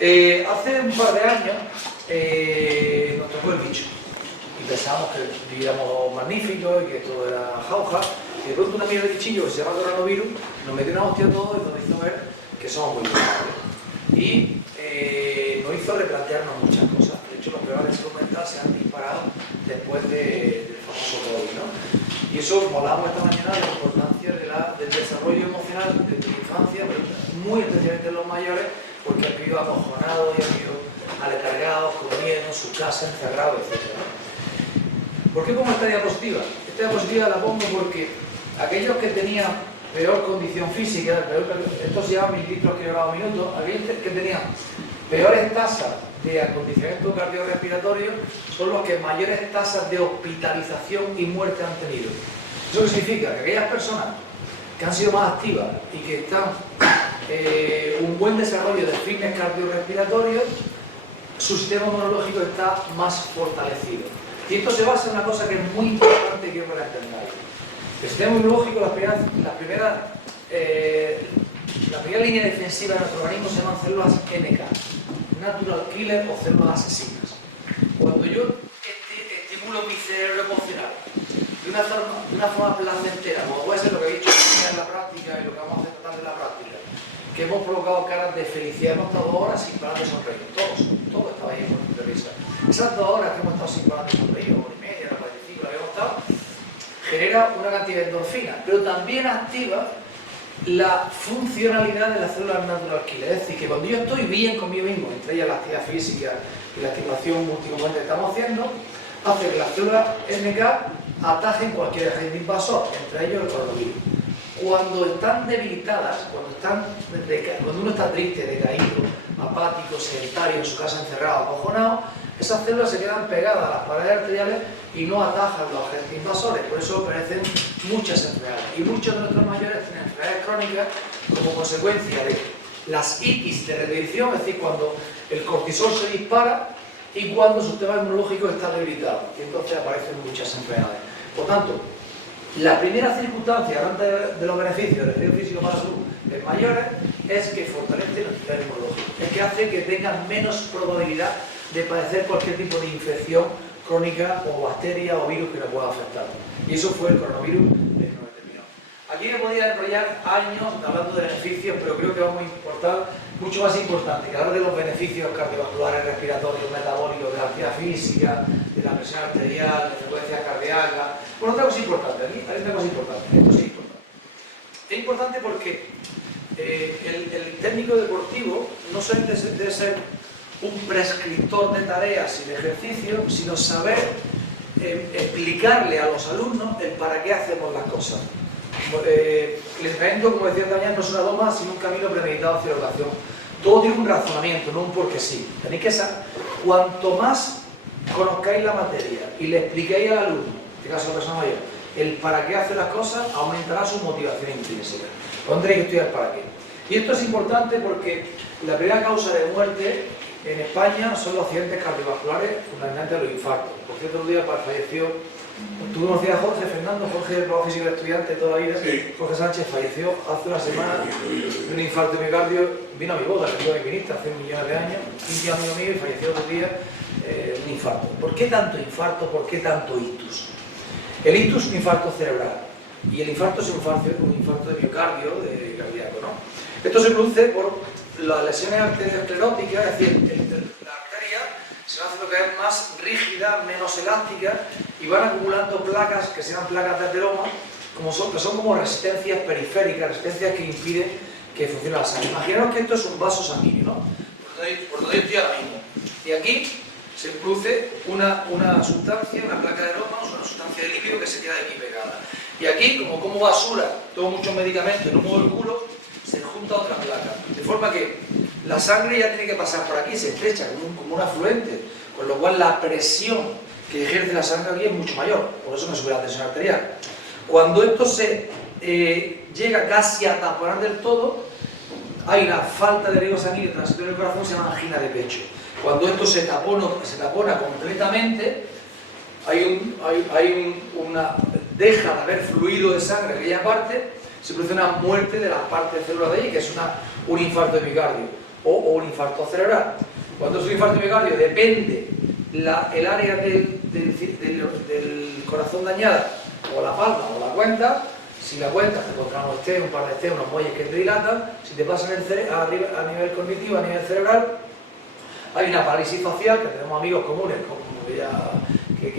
Hace un par de años nos tocó el bicho y pensábamos que vivíamos magníficos y que todo era jauja, y de pronto una mierda de bichillo que se llama coronavirus nos metió una hostia a todos y nos hizo ver que somos muy vulnerables y nos hizo replantearnos muchas cosas. De hecho, los problemas de salud mental se han disparado después del famoso COVID, ¿no? Y eso hablábamos esta mañana de la importancia del desarrollo emocional desde la infancia, pero muy especialmente en los mayores, porque han vivido acojonados y han vivido aletargados, con miedo en su casa, encerrados, etc. ¿Por qué pongo esta diapositiva? Esta diapositiva la pongo porque aquellos que tenían peor condición física, esto se llama mililitros kilogramos minuto, aquellos que tenían peores tasas de acondicionamiento cardiorrespiratorio son los que mayores tasas de hospitalización y muerte han tenido. ¿Eso qué significa? Que aquellas personas que han sido más activas y que están un buen desarrollo de fitness cardiorrespiratorio, su sistema inmunológico está más fortalecido. Y esto se basa en una cosa que es muy importante que para entenderlo. El sistema inmunológico, la primera línea defensiva de nuestro organismo se llaman células NK, Natural Killer o células asesinas. Cuando yo estimulo mi cerebro emocional de una forma placentera, como puede ser lo que he dicho en la práctica y lo que vamos a hacer tratar de la práctica, que hemos provocado caras de felicidad, hemos estado 2 horas sin parar de sonreír, todos estabais de risa. Esas 2 horas que hemos estado sin parar de sonreír, 1 hora y media, 45, la habíamos estado, genera una cantidad de endorfina, pero también activa la funcionalidad de las células natural killer. Es decir, que cuando yo estoy bien conmigo mismo, entre ellas la actividad física y la estimulación multicomponente que estamos haciendo, hace que las células NK atajen cualquier agente invasor, entre ellos el coronavirus. Cuando están debilitadas, cuando uno está triste, decaído, apático, sedentario, en su casa encerrado, acojonado, esas células se quedan pegadas a las paredes arteriales y no atajan los agentes invasores. Por eso aparecen muchas enfermedades. Y muchos de nuestros mayores tienen enfermedades crónicas como consecuencia de las itis de repetición, es decir, cuando el cortisol se dispara y cuando su sistema inmunológico está debilitado. Y entonces aparecen muchas enfermedades. Por tanto, la primera circunstancia, hablando de los beneficios del ejercicio físico para la salud en mayores, es que fortalece el sistema inmunológico. Es que hace que tengan menos probabilidad de padecer cualquier tipo de infección crónica o bacteria o virus que nos pueda afectar. Y eso fue el coronavirus que nos determinó. Aquí me podría enrollar años hablando de beneficios, pero creo que vamos a importar mucho más importante que hablar de los beneficios cardiovasculares, respiratorios, metabólicos, de la actividad física, de la presión arterial, de la frecuencia cardíaca. Bueno, otra cosa importante, aquí hay una cosa importante, esto sí es importante. Es importante porque el técnico deportivo no solamente debe ser un prescriptor de tareas y de ejercicio, sino saber explicarle a los alumnos el para qué hacemos las cosas. El entrenamiento, como decía Daniel, no es una doma, sino un camino premeditado hacia la educación. Todo tiene un razonamiento, no un porque sí. Tenéis que saber, cuanto más conozcáis la materia y le expliquéis al alumno, en este caso a la persona mayor, el para qué hace las cosas, aumentará su motivación intrínseca. Cuando tenéis que estudiar para qué. Y esto es importante porque la primera causa de muerte en España son los accidentes cardiovasculares, fundamentalmente los infartos. Por cierto, el día falleció, tú conocías a Jorge Fernando, Jorge de Prueba Física de estudiante de toda la vida, sí. Jorge Sánchez falleció hace una semana de un infarto de miocardio, vino a mi boda, que yo mi ministra hace 1 millón de años, 15 años mío y falleció otro día un infarto. ¿Por qué tanto infarto? ¿Por qué tanto ictus? El ictus es un infarto cerebral y el infarto es un infarto de miocardio, de cardíaco, ¿no? Esto se produce por las lesiones arterioscleróticas, es decir, la arteria se va haciendo cada vez más rígida, menos elástica y van acumulando placas que se llaman placas de ateroma, que son como resistencias periféricas, resistencias que impiden que funcione la sangre. Imaginaos que esto es un vaso sanguíneo, ¿no? Por donde yo estoy ahora mismo. Y aquí se produce una sustancia, una placa de aroma, una sustancia de líquido que se queda aquí pegada. Y aquí, como basura, tomo muchos medicamentos y no muevo el culo, se junta otra placa. De forma que la sangre ya tiene que pasar por aquí, se estrecha como un afluente, con lo cual la presión que ejerce la sangre aquí es mucho mayor, por eso me sube la tensión arterial. Cuando esto se llega casi a taponar del todo, hay una falta de riego sanguíneo transitorio del corazón, se llama angina de pecho. Cuando esto se tapona completamente, deja de haber fluido de sangre en aquella parte, se produce una muerte de la parte celular de ahí, que es un infarto de miocardio. o un infarto cerebral. Cuando es un infarto miocardio depende el área del corazón dañada, o la palma o la cuenta. Si la cuenta te encontramos un par de unos muelles que te dilatan. Si te pasa a nivel cognitivo, a nivel cerebral, hay una parálisis facial, que tenemos amigos comunes que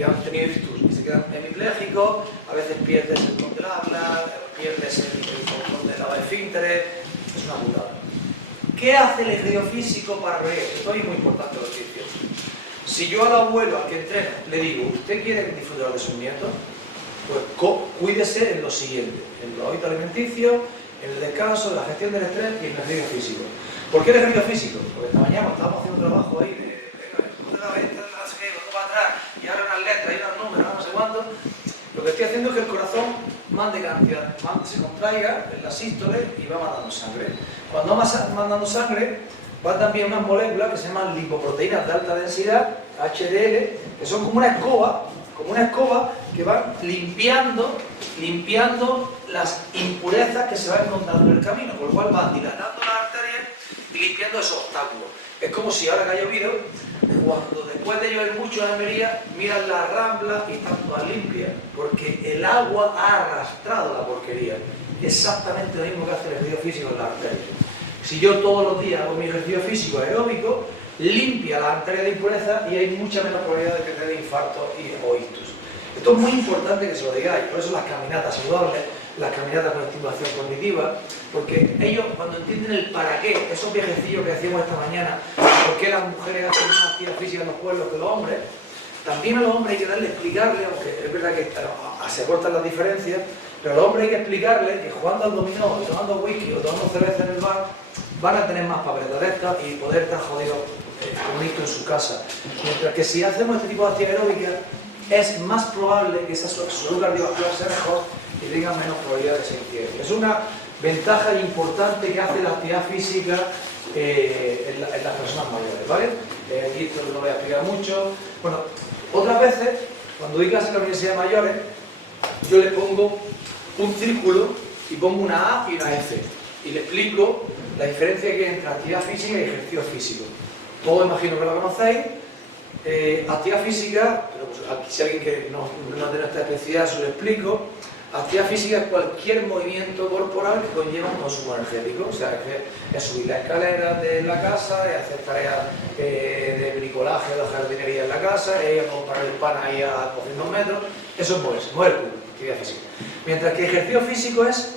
han tenido ictus y se quedan hemipléjicos. A veces pierdes el control del habla, pierdes el control de la esfínteres. Es una putada. ¿Qué hace el ejercicio físico para reír? Esto es muy importante lo que estoy diciendo. Si yo al abuelo, al que entrena, le digo, ¿usted quiere disfrutar de sus nietos? Pues cuídese en lo siguiente: en el hábito alimenticio, en el descanso, en la gestión del estrés y en el ejercicio físico. ¿Por qué el ejercicio físico? Porque esta mañana estábamos haciendo un trabajo ahí de la venta, no sé qué, para atrás, y ahora unas letras y unos números, no sé cuánto. Lo que estoy haciendo es que el corazón se contraiga en la sístole y va mandando sangre. Cuando va mandando sangre, van también unas moléculas que se llaman lipoproteínas de alta densidad, HDL, que son como una escoba que van limpiando las impurezas que se van encontrando en el camino, por lo cual van dilatando las arterias y limpiando esos obstáculos. Es como si ahora que ha llovido, cuando después de llover mucho en Almería, miran las ramblas y están todas limpias, porque el agua ha arrastrado la porquería. Exactamente lo mismo que hace el ejercicio físico en las arterias. Si yo todos los días hago mi ejercicio físico aeróbico, limpia las arterias de impureza y hay mucha menos probabilidad de que te dé infarto o ictus. Esto es muy importante que se lo digáis, por eso las caminatas saludables, las caminatas con estimulación cognitiva, porque ellos cuando entienden el para qué, esos viajecillos que hacíamos esta mañana, por qué las mujeres hacen más actividad física en los pueblos que los hombres, también a los hombres hay que explicarle, aunque es verdad que se cortan las diferencias, pero a los hombres hay que explicarles que jugando al dominó, o tomando whisky o tomando cerveza en el bar, van a tener más papeletas de estas y poder estar jodidos con esto en su casa. Mientras que si hacemos este tipo de actividad aeróbica, es más probable que esa salud cardiovascular sea mejor y tenga menos probabilidad de ser incidente. Es una ventaja importante que hace la actividad física en las personas mayores, ¿vale? Aquí esto no lo voy a explicar mucho. Bueno, otras veces, cuando doy clases en la Universidad de Mayores, yo le pongo un círculo y pongo una A y una F y le explico la diferencia que hay entre actividad física y ejercicio físico. Todos imagino que lo conocéis. Actividad física, pero pues aquí si alguien que no tiene esta especialidad se lo explico. Actividad física es cualquier movimiento corporal que conlleva un consumo energético, o sea, es subir las escaleras de la casa, es hacer tareas de bricolaje o de jardinería en la casa, es comprar el pan ahí a 200 metros, eso es moverse, mover el culo, actividad física. Mientras que ejercicio físico es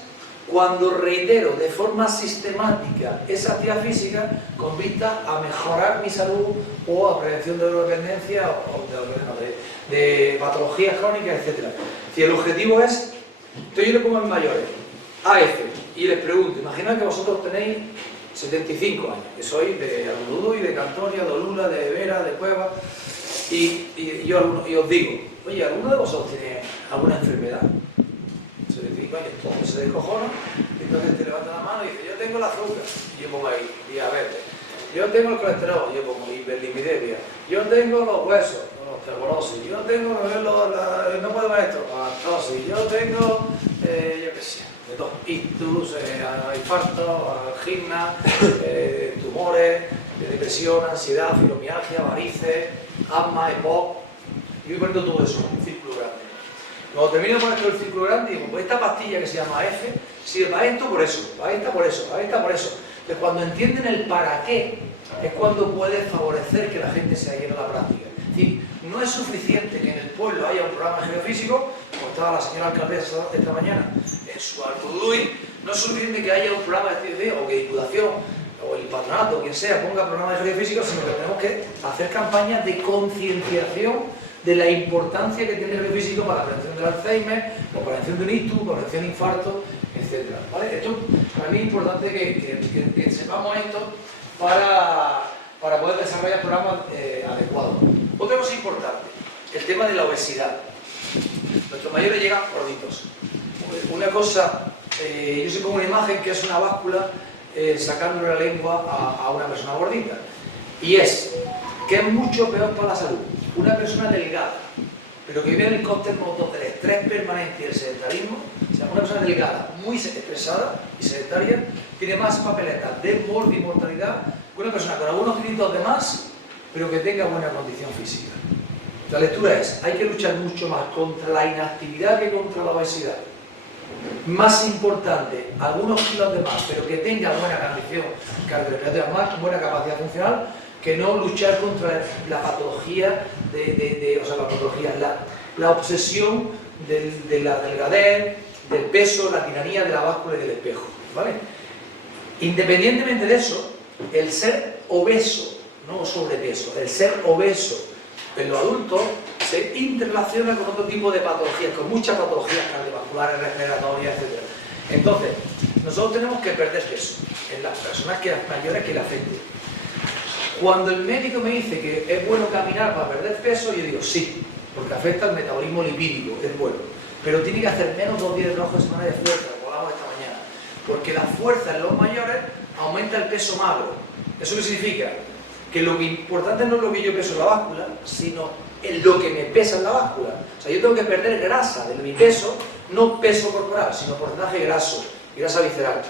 cuando reitero de forma sistemática esa actividad física con vista a mejorar mi salud o a prevención de drogodependencia o de patologías crónicas, etc. Si el objetivo es, entonces yo le pongo a mis mayores, AF, y les pregunto, imaginad que vosotros tenéis 75 años, que sois de Almudú y de Cantoria, de Olula, de Vera, de Cueva, y yo os digo, oye, ¿alguno de vosotros tiene alguna enfermedad? 75 años, todos se descojonan, entonces te levanta la mano y dice, yo tengo el azúcar, y yo pongo ahí, diabetes, yo tengo el colesterol, yo pongo hiperlipidemia, yo tengo los huesos, osteoporosis, yo tengo, no puedo ver esto, artrosis, yo tengo, yo qué sé, de todo, ictus, infarto, angina, tumores, depresión, ansiedad, fibromialgia, varices, asma, EPOC, y voy poniendo todo eso en un círculo grande. Cuando termino con esto del círculo grande, digo, pues esta pastilla que se llama F, sirve para esto por eso, para esta por eso, para esta por eso. Entonces cuando entienden el para qué, es cuando puede favorecer que la gente se lleve a la práctica. Es decir, no es suficiente que en el pueblo haya un programa de ejercicio físico, como estaba la señora alcaldesa esta mañana en su Alcuduy, no es suficiente que haya un programa de ejercicio físico, o que Diputación, o el patronato, o quien sea, ponga programa de ejercicio físico, sino que tenemos que hacer campañas de concienciación de la importancia que tiene el ejercicio físico para la prevención del Alzheimer, o para la prevención de un ictus, para la prevención de infarto, etc. ¿Vale? Esto para mí es importante que sepamos esto para poder desarrollar programas adecuados. Otra cosa importante, el tema de la obesidad. Nuestros mayores llegan gorditos. Una cosa, yo siempre pongo una imagen que es una báscula sacándole la lengua a una persona gordita. Y es que es mucho peor para la salud una persona delgada, pero que vive en el cóctel motor del estrés permanente y el sedentarismo. O sea, una persona delgada, muy estresada y sedentaria, tiene más papeletas de mortalidad que una persona con algunos kilitos de más, pero que tenga buena condición física. La lectura es, hay que luchar mucho más contra la inactividad que contra la obesidad. Más importante, algunos kilos de más, pero que tenga buena condición cardiorrespiratoria, más buena capacidad funcional, que no luchar contra la patología, la obsesión de la delgadez, del peso, la tiranía de la báscula y del espejo, ¿vale? Independientemente de eso, el ser obeso, no sobrepeso, el ser obeso en los adultos se interrelaciona con otro tipo de patologías, con muchas patologías cardiovasculares, respiratorias, etc. Entonces, nosotros tenemos que perder peso en las personas mayores que le afecten. Cuando el médico me dice que es bueno caminar para perder peso, yo digo sí, porque afecta al metabolismo lipídico, es bueno. Pero tiene que hacer menos 2 días de trabajo de semana de fuerza, como hablamos esta mañana. Porque la fuerza en los mayores aumenta el peso magro. ¿Eso qué significa? Que lo que importante no es lo que yo peso en la báscula, sino en lo que me pesa en la báscula. O sea, yo tengo que perder grasa de mi peso, no peso corporal, sino porcentaje graso, grasa visceral.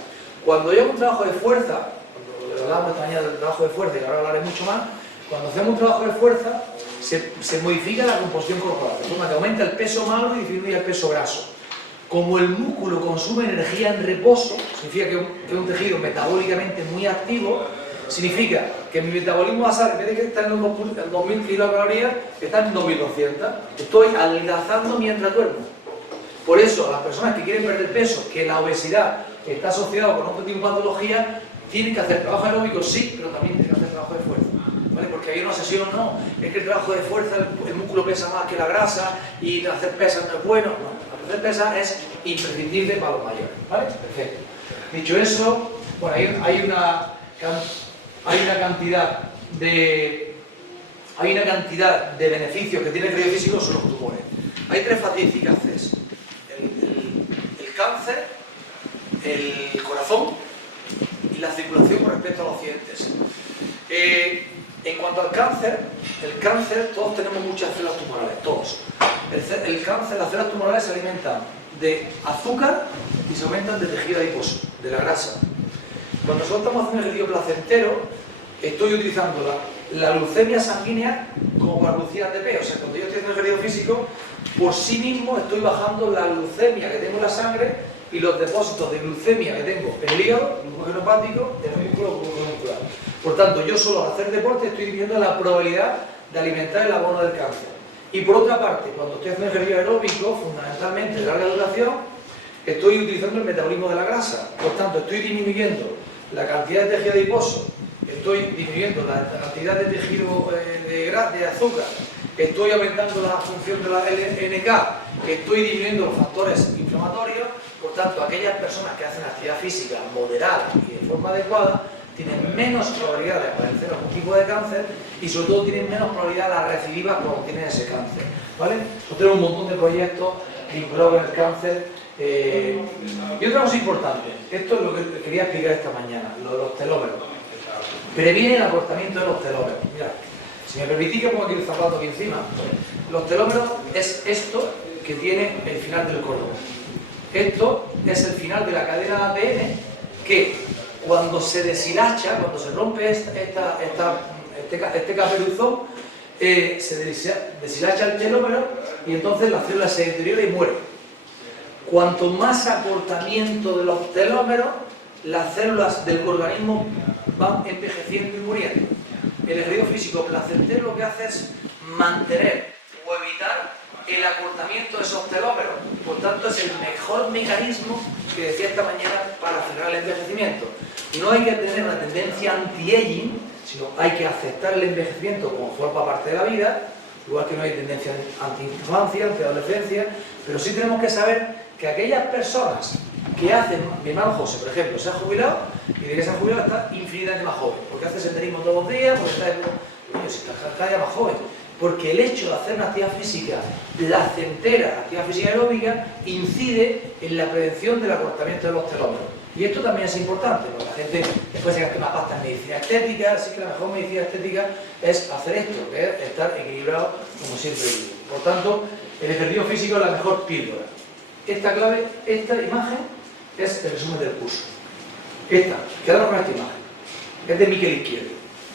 Cuando yo hago un trabajo de fuerza, cuando hablamos esta mañana del trabajo de fuerza, y ahora hablaré mucho más, cuando hacemos un trabajo de fuerza, se modifica la composición corporal, de forma que aumenta el peso magro y disminuye el peso graso. Como el músculo consume energía en reposo, significa que es un tejido metabólicamente muy activo, significa que mi metabolismo basal, en vez de que está en 2000 kilocalorías, está en 2200. Estoy adelgazando mientras duermo. Por eso, las personas que quieren perder peso, que la obesidad está asociada con otro tipo de patología, tienen que hacer trabajo aeróbico, sí, pero también tienen que hacer trabajo de fuerza. ¿Vale? Porque hay una obsesión, no, es que el trabajo de fuerza, el músculo pesa más que la grasa y hacer pesas no es bueno. No, hacer pesas es imprescindible para los mayores. ¿Vale? Perfecto. Dicho eso, bueno, hay una cantidad de beneficios que tiene el ejercicio físico sobre los tumores. Hay 3 factores eficaces: el cáncer, el corazón y la circulación con respecto a los accidentes. En cuanto al cáncer, todos tenemos muchas células tumorales, todos. El cáncer, las células tumorales se alimentan de azúcar y se aumentan de tejido adiposo, de la grasa. Cuando nosotros estamos haciendo un ejercicio placentero, estoy utilizando la glucemia sanguínea como para reducir ATP. O sea, cuando yo estoy haciendo ejercicio físico, por sí mismo estoy bajando la glucemia que tengo en la sangre y los depósitos de glucemia que tengo en el hígado, glucógeno hepático, en el músculo, glucógeno muscular. Por tanto, yo solo al hacer deporte estoy disminuyendo la probabilidad de alimentar el abono del cáncer. Y por otra parte, cuando estoy haciendo ejercicio aeróbico, fundamentalmente de larga duración, estoy utilizando el metabolismo de la grasa. Por tanto, estoy disminuyendo la cantidad de tejido adiposo, estoy disminuyendo la cantidad de tejido de azúcar, estoy aumentando la función de la NK, estoy disminuyendo los factores inflamatorios. Por tanto, aquellas personas que hacen actividad física moderada y de forma adecuada tienen menos probabilidad de padecer algún tipo de cáncer y sobre todo tienen menos probabilidad de la recidiva cuando tienen ese cáncer, ¿vale? Nosotros tenemos un montón de proyectos vinculados con el cáncer. Y otra cosa importante, esto es lo que quería explicar esta mañana, lo de los telómeros. Previene el acortamiento de los telómeros. Mirad, si me permitís que ponga aquí el zapato aquí encima, los telómeros es esto que tiene el final del cordón. Esto es el final de la cadena ADN que cuando se deshilacha, cuando se rompe este caperuzón, se deshilacha el telómero y entonces la célula se deteriora y muere. Cuanto más acortamiento de los telómeros, las células del organismo van envejeciendo y muriendo. El ejercicio físico placentero lo que hace es mantener o evitar el acortamiento de esos telómeros. Por tanto, es el mejor mecanismo que decía esta mañana para frenar el envejecimiento. No hay que tener una tendencia anti-aging, sino hay que aceptar el envejecimiento como forma parte de la vida, igual que no hay tendencia anti-infancia, anti-adolescencia, pero sí tenemos que saber que aquellas personas que hacen, mi hermano José, por ejemplo, se ha jubilado y de que se ha jubilado está infinitamente más joven, porque hace senderismo todos los días, porque está cada día más joven, porque el hecho de hacer una actividad física placentera, actividad física aeróbica, incide en la prevención del acortamiento de los telómeros. Y esto también es importante, porque la gente después se gasta una pasta en medicina estética, así que la mejor medicina estética es hacer esto, que es estar equilibrado como siempre digo. Por tanto, el ejercicio físico es la mejor píldora. esta clave, esta imagen es el resumen del curso. Esta, quedaros con esta imagen. Es de Miquel Izquierdo.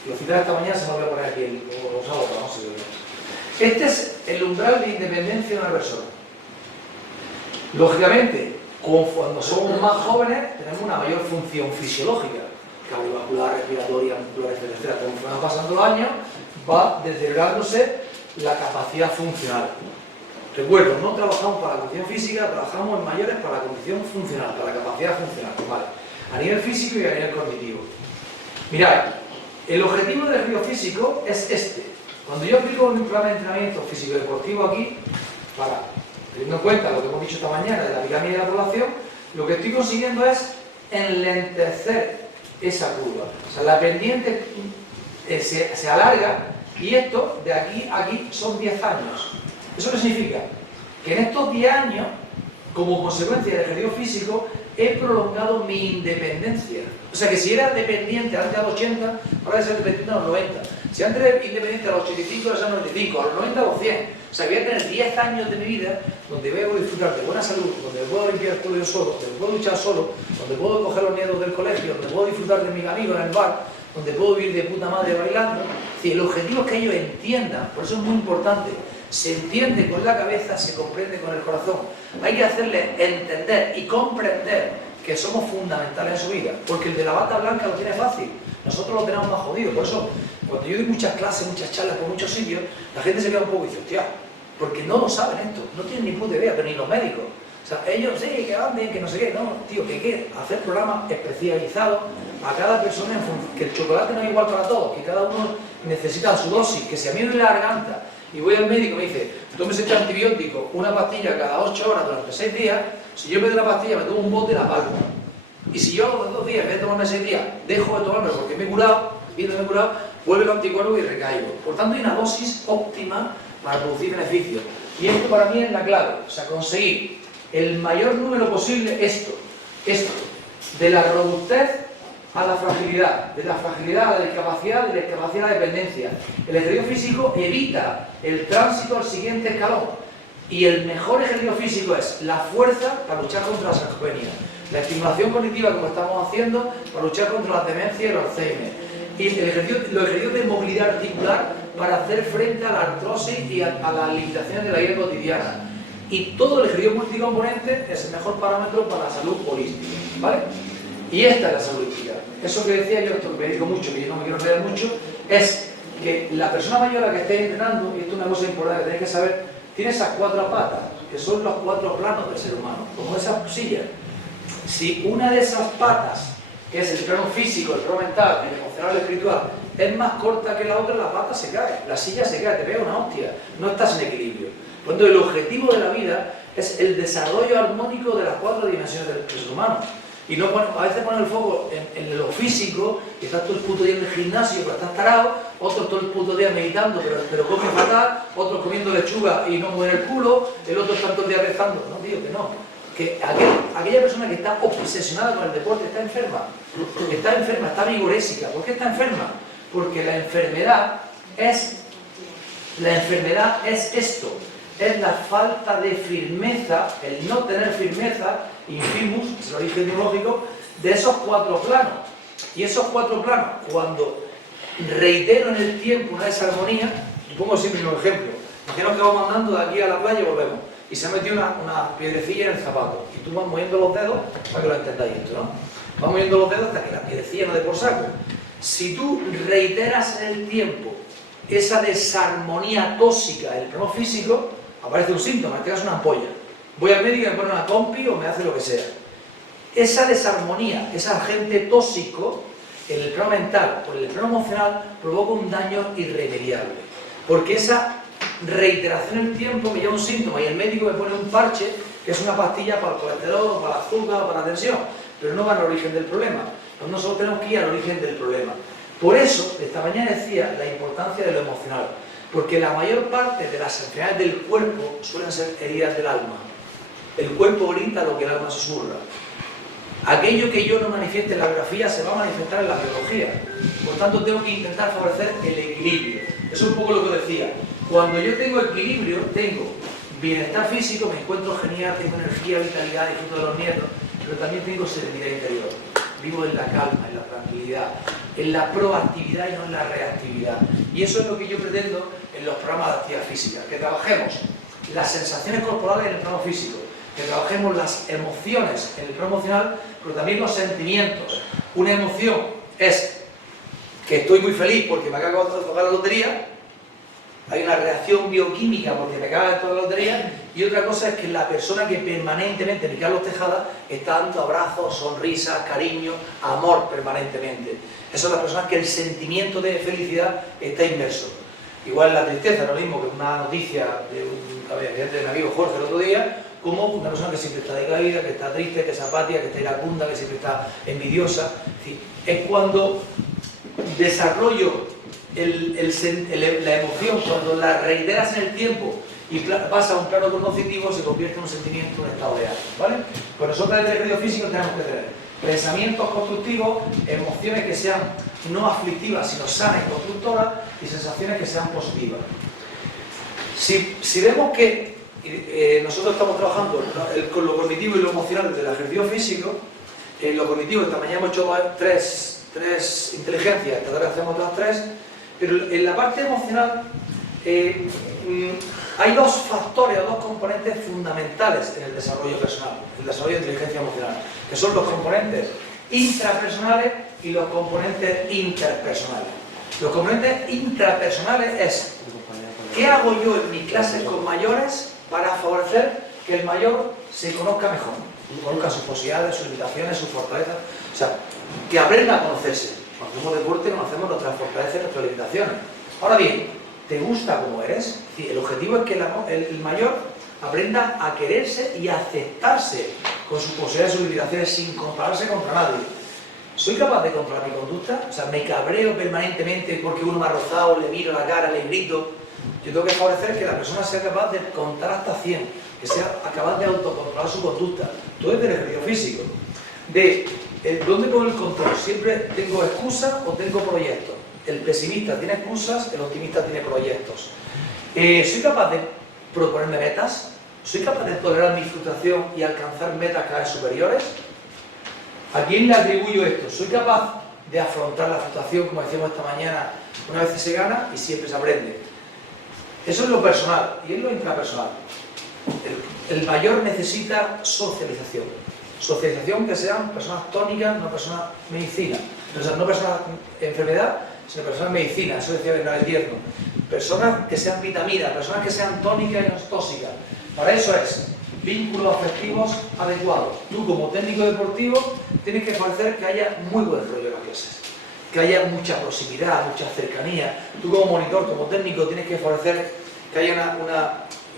Lo citaré esta mañana, se me voy a poner aquí los sábados, no sé qué. Este es el umbral de independencia de una persona. Lógicamente, cuando somos más jóvenes, tenemos una mayor función fisiológica, cardiovascular, respiratoria, muscular, etcétera. Conforme van pasando los años, va deteriorándose la capacidad funcional. Recuerdo, no trabajamos para la condición física, trabajamos en mayores para la condición funcional, para la capacidad funcional, ¿vale? A nivel físico y a nivel cognitivo. Mirad, el objetivo del ejercicio físico es este. Cuando yo aplico un programa de entrenamiento físico-deportivo aquí, teniendo en cuenta lo que hemos dicho esta mañana de la pirámide de la población, lo que estoy consiguiendo es enlentecer esa curva. O sea, la pendiente se alarga y esto, de aquí a aquí, son 10 años. ¿Eso qué significa? Que en estos 10 años, como consecuencia del ejercicio físico, he prolongado mi independencia. O sea que si era dependiente antes a los 80, ahora voy a ser dependiente a los 90. Si antes era independiente a los 85, ahora a los 95, a los 90 a los 100. O sea que voy a tener 10 años de mi vida donde voy a disfrutar de buena salud, donde puedo limpiar todo yo solo, donde puedo luchar solo, donde puedo coger los nietos del colegio, donde puedo disfrutar de mis amigos en el bar, donde puedo vivir de puta madre bailando. Es decir, el objetivo es que ellos entiendan, por eso es muy importante. Se entiende con la cabeza, se comprende con el corazón. Hay que hacerles entender y comprender que somos fundamentales en su vida, porque el de la bata blanca lo tiene fácil, nosotros lo tenemos más jodido. Por eso, cuando yo doy muchas clases, muchas charlas por muchos sitios, la gente se queda un poco y dice, hostia, porque no lo saben esto, no tienen ni puta idea, pero ni los médicos. O sea, ellos, sí, que van bien, que no sé qué, no, tío, que hay que hacer programas especializados a cada persona, que el chocolate no es igual para todos, que cada uno necesita su dosis, que si a mí me duele la garganta, y voy al médico y me dice, tómese este antibiótico, una pastilla cada 8 horas durante 6 días, si yo me doy la pastilla me tomo un bote y la palmo. Y si yo a los 2 días, en vez de tomarme 6 días, dejo de tomarme porque me he curado, vuelve el anticuerpo y recaigo. Por tanto, hay una dosis óptima para producir beneficios. Y esto para mí es la clave, o sea, conseguir el mayor número posible esto, de la robustez a la fragilidad, de la fragilidad a la discapacidad, de la discapacidad a la dependencia. El ejercicio físico evita el tránsito al siguiente escalón. Y el mejor ejercicio físico es la fuerza para luchar contra la sarcopenia, la estimulación cognitiva, como estamos haciendo, para luchar contra la demencia y el Alzheimer. Y los ejercicios de movilidad articular para hacer frente a la artrosis y a las limitaciones de la vida cotidiana. Y todo el ejercicio multicomponente es el mejor parámetro para la salud holística, ¿vale? Y esta es la salud holística. Eso que decía yo, esto que me digo mucho, que yo no me quiero enredar mucho, es que la persona mayor a la que esté entrenando, y esto es una cosa importante que tenéis que saber, tiene esas 4 patas, que son los 4 planos del ser humano, como esa silla. Si una de esas patas, que es el plano físico, el plano mental, el emocional, el espiritual, es más corta que la otra, la pata se cae, la silla se cae, te pega una hostia, no estás en equilibrio. Por lo tanto, el objetivo de la vida es el desarrollo armónico de las 4 dimensiones del ser humano. Y no a veces ponen el foco en lo físico, y estás todo el puto día en el gimnasio, pero estás tarado, otros todo el puto día meditando, pero come fatal, otros comiendo lechuga y no mueven el culo, el otro está todo el día rezando. No, tío, que no. Que aquella persona que está obsesionada con el deporte está enferma, está vigorésica. ¿Por qué está enferma? Porque la enfermedad es esto, es la falta de firmeza, el no tener firmeza, infirmus, es el origen etimológico, de esos 4 planos. Y esos 4 planos, cuando reitero en el tiempo una desarmonía, y pongo siempre un ejemplo, imaginaos que vamos andando de aquí a la playa y volvemos, y se ha metido una piedrecilla en el zapato, y tú vas moviendo los dedos, para que lo entendáis esto, ¿no? Vas moviendo los dedos hasta que la piedrecilla no dé por saco. Si tú reiteras en el tiempo esa desarmonía tóxica del plano físico, aparece un síntoma, en este caso una ampolla. Voy al médico y me pone una compi o me hace lo que sea. Esa desarmonía, ese agente tóxico, en el plano mental o en el plano emocional, provoca un daño irremediable. Porque esa reiteración en el tiempo me lleva un síntoma y el médico me pone un parche, que es una pastilla para el colesterol, para el azúcar, para la tensión, pero no va al origen del problema. Entonces nosotros tenemos que ir al origen del problema. Por eso, esta mañana decía la importancia de lo emocional. Porque la mayor parte de las enfermedades del cuerpo suelen ser heridas del alma. El cuerpo grita lo que el alma susurra. Aquello que yo no manifieste en la biografía se va a manifestar en la biología. Por tanto, tengo que intentar favorecer el equilibrio. Eso es un poco lo que decía. Cuando yo tengo equilibrio, tengo bienestar físico, me encuentro genial, tengo energía, vitalidad, disfruto de los nietos, pero también tengo serenidad interior. Vivo en la calma, en la tranquilidad, en la proactividad y no en la reactividad. Y eso es lo que yo pretendo en los programas de actividad física, que trabajemos las sensaciones corporales en el plano físico, que trabajemos las emociones en el plano emocional, pero también los sentimientos. Una emoción es que estoy muy feliz porque me acabo de tocar la lotería, hay una reacción bioquímica porque me acaba de tocar la lotería, y otra cosa es que la persona que permanentemente, mi Carlos Tejada, está dando abrazos, sonrisas, cariño, amor permanentemente. Esas son las personas que el sentimiento de felicidad está inmerso. Igual la tristeza, lo mismo que una noticia de un amigo Jorge el otro día, como una persona que siempre está decaída, que está triste, que es apática, que está iracunda, que siempre está envidiosa. Es decir, es cuando desarrollo la emoción, cuando la reiteras en el tiempo y pasa a un plano cognitivo, se convierte en un sentimiento, un estado de ánimo, ¿vale? Con nosotros desde el ejercicio físico tenemos que tener pensamientos constructivos, emociones que sean no aflictivas, sino sanas y constructoras, y sensaciones que sean positivas. Si vemos que nosotros estamos trabajando con lo cognitivo y lo emocional desde el ejercicio físico, lo cognitivo, esta mañana hemos hecho tres inteligencias, esta tarde hacemos otras tres, pero en la parte emocional hay dos factores o dos componentes fundamentales en el desarrollo personal, el desarrollo de inteligencia emocional, que son los componentes intrapersonales y los componentes interpersonales. Los componentes intrapersonales es ¿qué hago yo en mis clases con mayores para favorecer que el mayor se conozca mejor? Conozca sus posibilidades, sus limitaciones, sus fortalezas, o sea, que aprenda a conocerse. Cuando hacemos deporte conocemos nuestras fortalezas y nuestras limitaciones. Ahora bien, ¿te gusta como eres? El objetivo es que el mayor aprenda a quererse y a aceptarse con sus posibilidades y sus limitaciones sin compararse contra nadie. ¿Soy capaz de controlar mi conducta? O sea, me cabreo permanentemente porque uno me ha rozado, le miro la cara, le grito. Yo tengo que favorecer que la persona sea capaz de contar hasta 100, que sea capaz de autocontrolar su conducta. Todo es del ejercicio físico. ¿Dónde pongo el control? ¿Siempre tengo excusas o tengo proyectos? El pesimista tiene excusas, el optimista tiene proyectos. ¿Soy capaz de proponerme metas? ¿Soy capaz de tolerar mi frustración y alcanzar metas cada vez superiores? ¿A quién le atribuyo esto? ¿Soy capaz de afrontar la frustración, como decíamos esta mañana, una vez se gana y siempre se aprende? Eso es lo personal y es lo intrapersonal. El mayor necesita socialización. Socialización que sean personas tónicas, no personas medicina. O sea, no personas enfermedad, sino personas medicina. Eso decía Bernabé Tierno. Personas que sean vitaminas, personas que sean tónicas y no tóxicas. Para eso es vínculos afectivos adecuados. Tú como técnico deportivo tienes que favorecer que haya muy buen rollo en las clases, que haya mucha proximidad, mucha cercanía. Tú como monitor, como técnico, tienes que favorecer que haya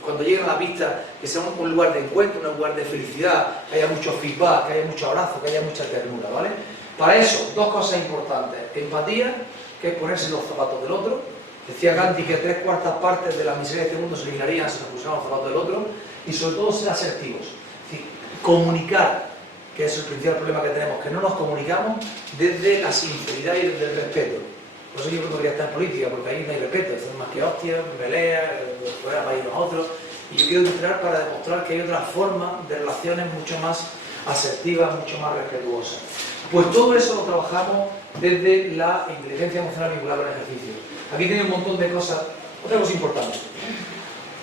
cuando lleguen a la pista, que sea un lugar de encuentro, un lugar de felicidad, que haya mucho feedback, que haya mucho abrazo, que haya mucha ternura, ¿vale? Para eso, dos cosas importantes. Empatía, que es ponerse en los zapatos del otro. Decía Gandhi que 3/4 partes de la miseria de este mundo se eliminarían si nos pusiéramos los zapatos del otro. Y sobre todo ser asertivos. Es decir, comunicar, que es el principal problema que tenemos, que no nos comunicamos desde la sinceridad y desde el respeto. Por eso yo creo que quería estar en política, porque ahí no hay respeto, es más que hostias, peleas, fuera para irnos a otros. Y yo quiero entrar para demostrar que hay otra forma de relaciones mucho más asertivas, mucho más respetuosas. Pues todo eso lo trabajamos desde la inteligencia emocional vinculada al ejercicio. Aquí tiene un montón de cosas. Otra cosa importante.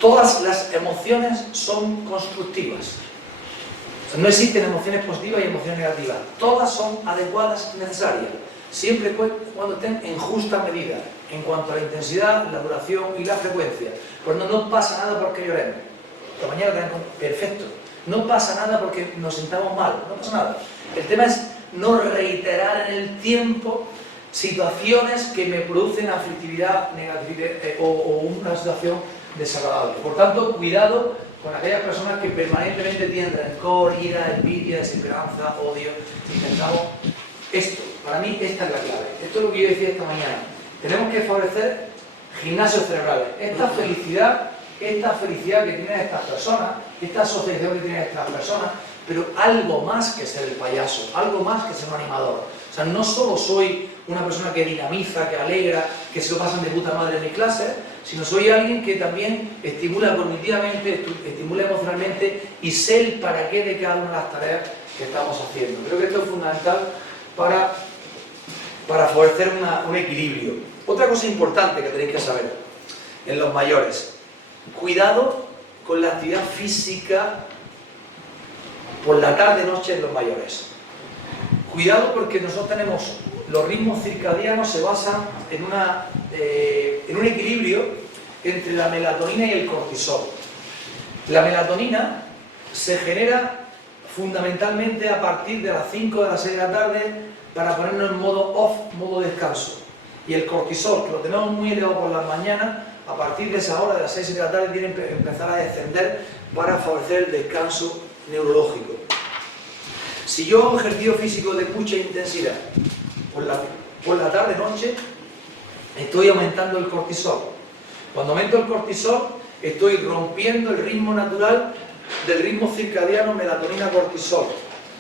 Todas las emociones son constructivas. O sea, no existen emociones positivas y emociones negativas. Todas son adecuadas y necesarias. Siempre cuando estén en justa medida, en cuanto a la intensidad, la duración y la frecuencia. Cuando no pasa nada porque lloremos. Esta mañana tenemos perfecto. No pasa nada porque nos sintamos mal. No pasa nada. El tema es no reiterar en el tiempo situaciones que me producen aflictividad negativa o una situación desagradable. Por tanto, cuidado con aquellas personas que permanentemente tienen rencor, ira, envidia, desesperanza, odio. Intentamos esto. Para mí esta es la clave. Esto es lo que yo decía esta mañana. Tenemos que favorecer gimnasios cerebrales. Esta felicidad que tienen estas personas, esta socialización que tienen estas personas, pero algo más que ser el payaso, algo más que ser un animador. O sea, no solo soy una persona que dinamiza, que alegra, que se lo pasan de puta madre en mi clase, sino soy alguien que también estimula cognitivamente, estimula emocionalmente y sé el para qué de cada una de las tareas que estamos haciendo. Creo que esto es fundamental para favorecer un equilibrio. Otra cosa importante que tenéis que saber en los mayores: cuidado con la actividad física por la tarde-noche en los mayores. Cuidado, porque nosotros tenemos, los ritmos circadianos se basan en un equilibrio entre la melatonina y el cortisol. La melatonina se genera fundamentalmente a partir de las 5 de las 6 de la tarde para ponernos en modo off, modo descanso. Y el cortisol, que lo tenemos muy elevado por las mañanas, a partir de esa hora, de las 6 de la tarde, tiene que empezar a descender para favorecer el descanso neurológico. Si yo hago ejercicio físico de mucha intensidad por la tarde-noche, estoy aumentando el cortisol. Cuando aumento el cortisol, estoy rompiendo el ritmo natural del ritmo circadiano melatonina-cortisol.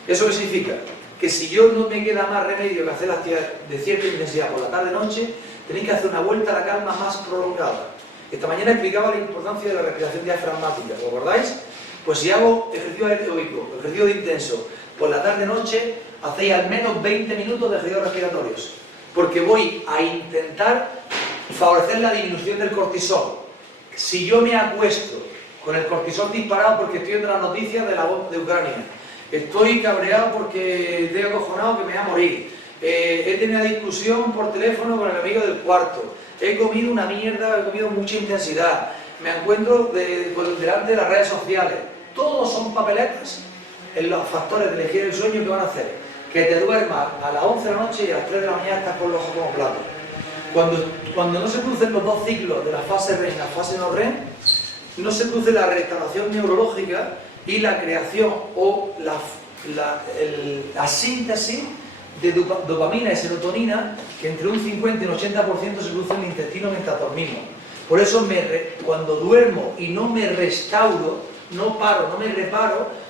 ¿Eso qué significa? Que si yo no me queda más remedio que hacer la actividad de cierta intensidad por la tarde-noche, tenéis que hacer una vuelta a la calma más prolongada. Esta mañana explicaba la importancia de la respiración diafragmática, ¿lo acordáis? Pues si hago ejercicio aeróbico, ejercicio intenso, por la tarde-noche, hacéis al menos 20 minutos de ejercicios respiratorios, porque voy a intentar favorecer la disminución del cortisol. Si yo me acuesto con el cortisol disparado porque estoy viendo las noticias de la voz de Ucrania, estoy cabreado porque estoy acojonado que me voy a morir, he tenido una discusión por teléfono con el amigo del cuarto, he comido una mierda, he comido mucha intensidad, me encuentro delante de las redes sociales, todos son papeletas en los factores de elegir el sueño que van a hacer que te duermas a las 11 de la noche y a las 3 de la mañana estás con los ojos como platos. Cuando no se crucen los dos ciclos de la fase REM y la fase no REM, no se produce la restauración neurológica y la creación o la síntesis de dopamina y serotonina, que entre un 50 y un 80% se produce en el intestino mientras dormimos. Por eso cuando duermo y no me restauro, no paro, no me reparo,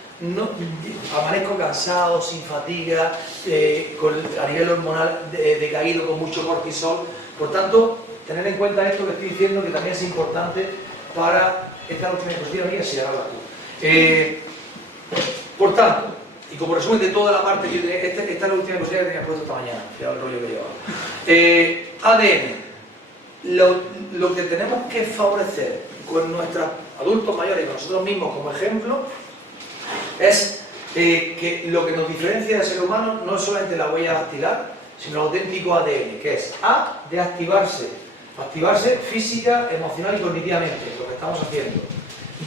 amanezco cansado, sin fatiga, a nivel hormonal decaído, con mucho cortisol. Por tanto, tener en cuenta esto que estoy diciendo, que también es importante para esta última diapositiva mía, si ahora tú. Por tanto, y como resumen de toda la parte, esta es la última diapositiva que tenía puesto esta mañana, fijaos el rollo que llevaba. ADN. Lo que tenemos que favorecer con nuestros adultos mayores y con nosotros mismos como ejemplo es que lo que nos diferencia del ser humano no es solamente la huella dactilar, sino el auténtico ADN, que es A, de activarse física, emocional y cognitivamente, lo que estamos haciendo.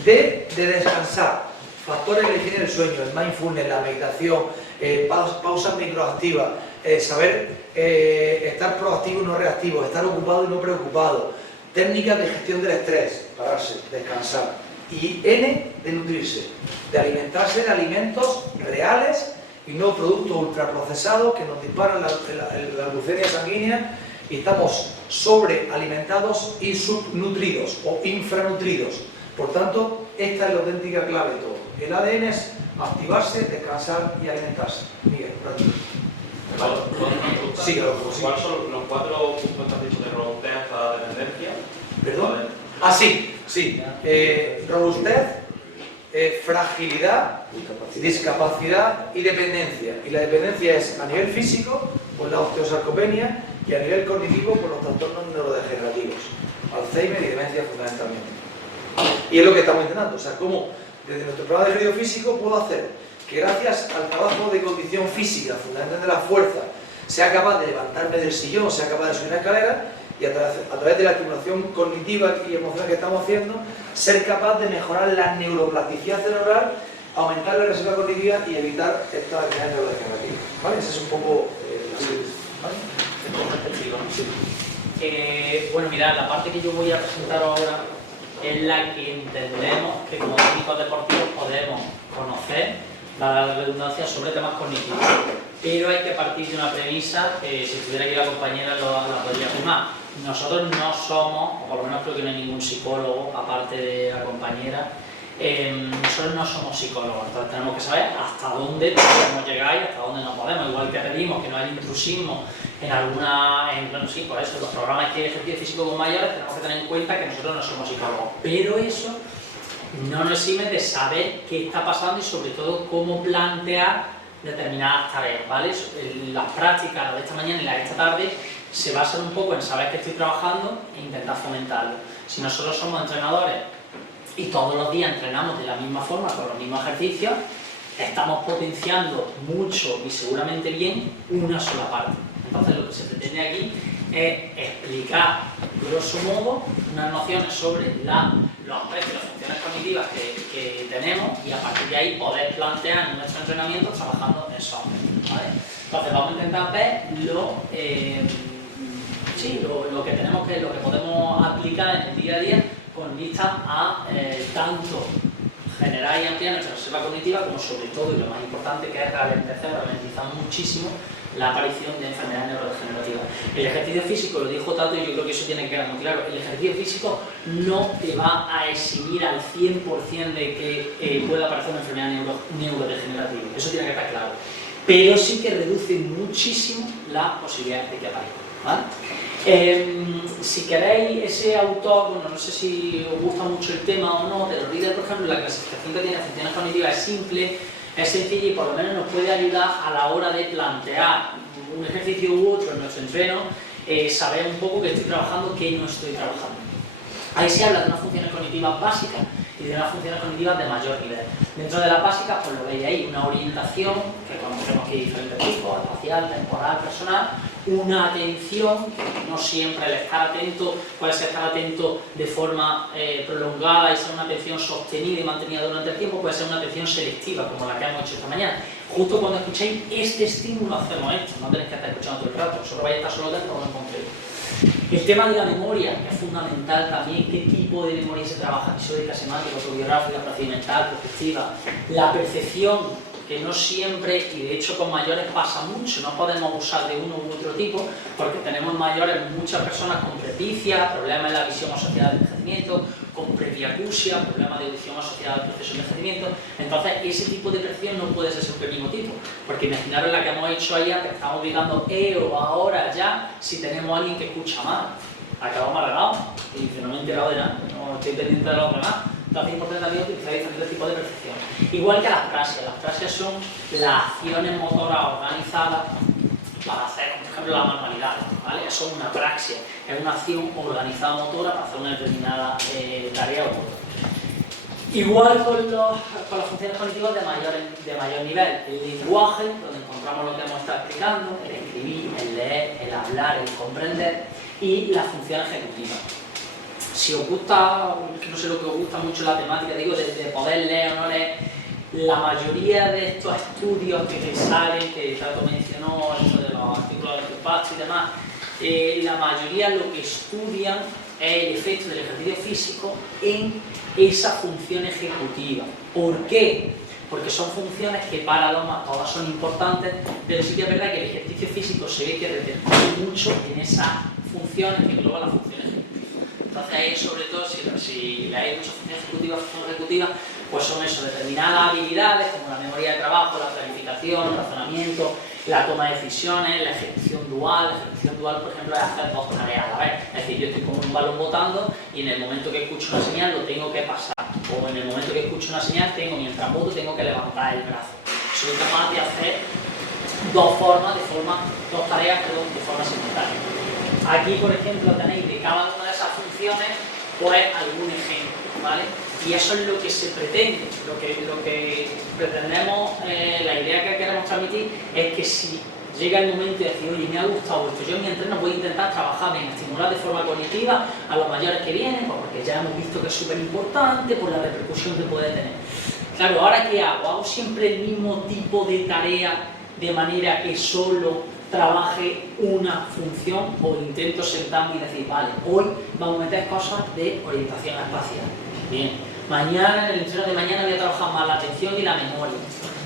D, de descansar, factores que elegir el sueño, el mindfulness, la meditación, pausas microactivas, saber estar proactivo y no reactivo, estar ocupado y no preocupado, técnicas de gestión del estrés, pararse, descansar. Y N, de nutrirse, de alimentarse de alimentos reales y no productos ultraprocesados que nos disparan la glucemia sanguínea y estamos sobrealimentados y subnutridos o infranutridos. Por tanto, esta es la auténtica clave de todo. El ADN es activarse, descansar y alimentarse. Miguel, gracias. Sí, claro. ¿Cuáles son los 4 puntos que has dicho de robustez a la dependencia? ¿Perdón? Ah, sí. Robustez, fragilidad, discapacidad y dependencia. Y la dependencia es a nivel físico, por la osteosarcopenia, y a nivel cognitivo, por los trastornos neurodegenerativos, Alzheimer y demencia fundamentalmente. Y es lo que estamos intentando, o sea, cómo desde nuestro programa de ejercicio físico puedo hacer que gracias al trabajo de condición física, fundamentalmente de la fuerza, sea capaz de levantarme del sillón, sea capaz de subir una escalera, y a través de la estimulación cognitiva y emocional que estamos haciendo, ser capaz de mejorar la neuroplasticidad cerebral, aumentar la reserva cognitiva y evitar esta enfermedad neurodegenerativa. ¿Vale? Ese es un poco ¿vale? Bueno, mirad, la parte que yo voy a presentar ahora es la que entendemos que como técnicos deportivos podemos conocer, la redundancia, sobre temas cognitivos. Pero hay que partir de una premisa que si estuviera aquí la compañera la podría afirmar. Nosotros no somos, o por lo menos creo que no hay ningún psicólogo, aparte de la compañera, nosotros no somos psicólogos, entonces tenemos que saber hasta dónde podemos llegar y hasta dónde no podemos. Igual que pedimos que no haya intrusismo bueno, sí, por eso, los programas de ejercicio físico con mayores tenemos que tener en cuenta que nosotros no somos psicólogos. Pero eso no nos exime de saber qué está pasando y sobre todo cómo plantear determinadas tareas, ¿vale? Las prácticas de esta mañana y las de esta tarde se basan un poco en saber que estoy trabajando e intentar fomentarlo. Si nosotros somos entrenadores y todos los días entrenamos de la misma forma, con los mismos ejercicios, estamos potenciando mucho y seguramente bien una sola parte. Entonces lo que se pretende aquí es explicar, grosso modo, unas nociones sobre los aspectos y las funciones cognitivas que tenemos y a partir de ahí poder plantear nuestro entrenamiento trabajando en esos aspectos, ¿vale? Entonces vamos a intentar ver lo que podemos aplicar en el día a día con vista a tanto generar y ampliar nuestra reserva cognitiva como sobre todo, y lo más importante, que es ralentizar muchísimo la aparición de enfermedades neurodegenerativas. El ejercicio físico, lo dijo Tato, y yo creo que eso tiene que quedar muy claro, el ejercicio físico no te va a eximir al 100% de que pueda aparecer una enfermedad neurodegenerativa, eso tiene que estar claro, pero sí que reduce muchísimo la posibilidad de que aparezca, ¿vale? Si queréis ese autor, bueno, no sé si os gusta mucho el tema o no, pero Rieder, por ejemplo, la clasificación que tiene de funciones cognitivas es simple, es sencilla y por lo menos nos puede ayudar a la hora de plantear un ejercicio u otro en nuestro entreno, saber un poco que estoy trabajando, que no estoy trabajando. Ahí se habla de unas funciones cognitivas básicas y de unas funciones cognitivas de mayor nivel. Dentro de las básicas, pues lo veis ahí, una orientación, que conocemos que hay diferentes tipos, espacial, temporal, personal, una atención, que no siempre el estar atento puede ser estar atento de forma prolongada y ser una atención sostenida y mantenida durante el tiempo, puede ser una atención selectiva, como la que hemos hecho esta mañana. Justo cuando escuchéis este estímulo hacemos esto, no tenéis que estar escuchando todo el rato, solo vais a estar solo dentro o en concreto. El tema de la memoria, que es fundamental también, qué tipo de memoria se trabaja, episódica, semántica, autobiográfica, procedimental, perceptiva, la percepción, que no siempre, y de hecho con mayores pasa mucho, no podemos usar de uno u otro tipo, porque tenemos mayores, muchas personas con presbicia, problemas en la visión asociada al envejecimiento, con presbiacusia, problemas de audición asociada al proceso de envejecimiento. Entonces ese tipo de percepción no puede ser siempre el mismo tipo, porque imaginaros la que hemos hecho allá, que estamos gritando o ahora ya, si tenemos a alguien que escucha mal, acabamos alargados, y dice, no me he enterado de nada, no estoy pendiente de los demás. Entonces es importante también utilizar diferentes tipos de percepción. Igual que las praxias son las acciones motoras organizadas para hacer, por ejemplo, la manualidad, ¿vale? Eso es una praxia, es una acción organizada motora para hacer una determinada tarea o otra. Igual con las funciones cognitivas de mayor nivel, el lenguaje, donde encontramos lo que hemos estado explicando, el escribir, el leer, el hablar, el comprender, y las funciones ejecutivas. Si os gusta, no sé lo que os gusta mucho la temática, digo, de poder leer o no leer, la mayoría de estos estudios que te salen, que Tato mencionó, eso de los artículos de Kirkpatrick y demás, la mayoría lo que estudian es el efecto del ejercicio físico en esa función ejecutiva. ¿Por qué? Porque son funciones que para los más todas son importantes, pero sí que es verdad que el ejercicio físico se ve que repercute mucho en esas funciones que engloban las funciones ejecutivas. Entonces ahí sobre todo, si leéis muchas funciones ejecutivas, pues son eso, determinadas habilidades como la memoria de trabajo, la planificación, el razonamiento, la toma de decisiones, la ejecución dual. La ejecución dual, por ejemplo, es hacer dos tareas a la vez. Es decir, yo estoy con un balón botando y en el momento que escucho una señal lo tengo que pasar. O en el momento que escucho una señal, mientras boto, tengo que levantar el brazo. Soy capaz de hacer dos tareas de forma simultánea. Aquí, por ejemplo, tenéis de cada una de esas funciones, pues algún ejemplo, ¿vale? Y eso es lo que se pretende, lo que pretendemos, la idea que queremos transmitir es que si llega el momento de decir, oye, me ha gustado esto, yo en mi entreno voy a intentar trabajar bien, estimular de forma cognitiva a los mayores que vienen, pues porque ya hemos visto que es súper importante por la repercusión que puede tener. Claro, ¿ahora qué hago? ¿Hago siempre el mismo tipo de tarea de manera que solo trabaje una función o intento sentarme y decir, vale, hoy vamos a meter cosas de orientación espacial? Bien. Mañana, en el entreno de mañana voy a trabajar más la atención y la memoria.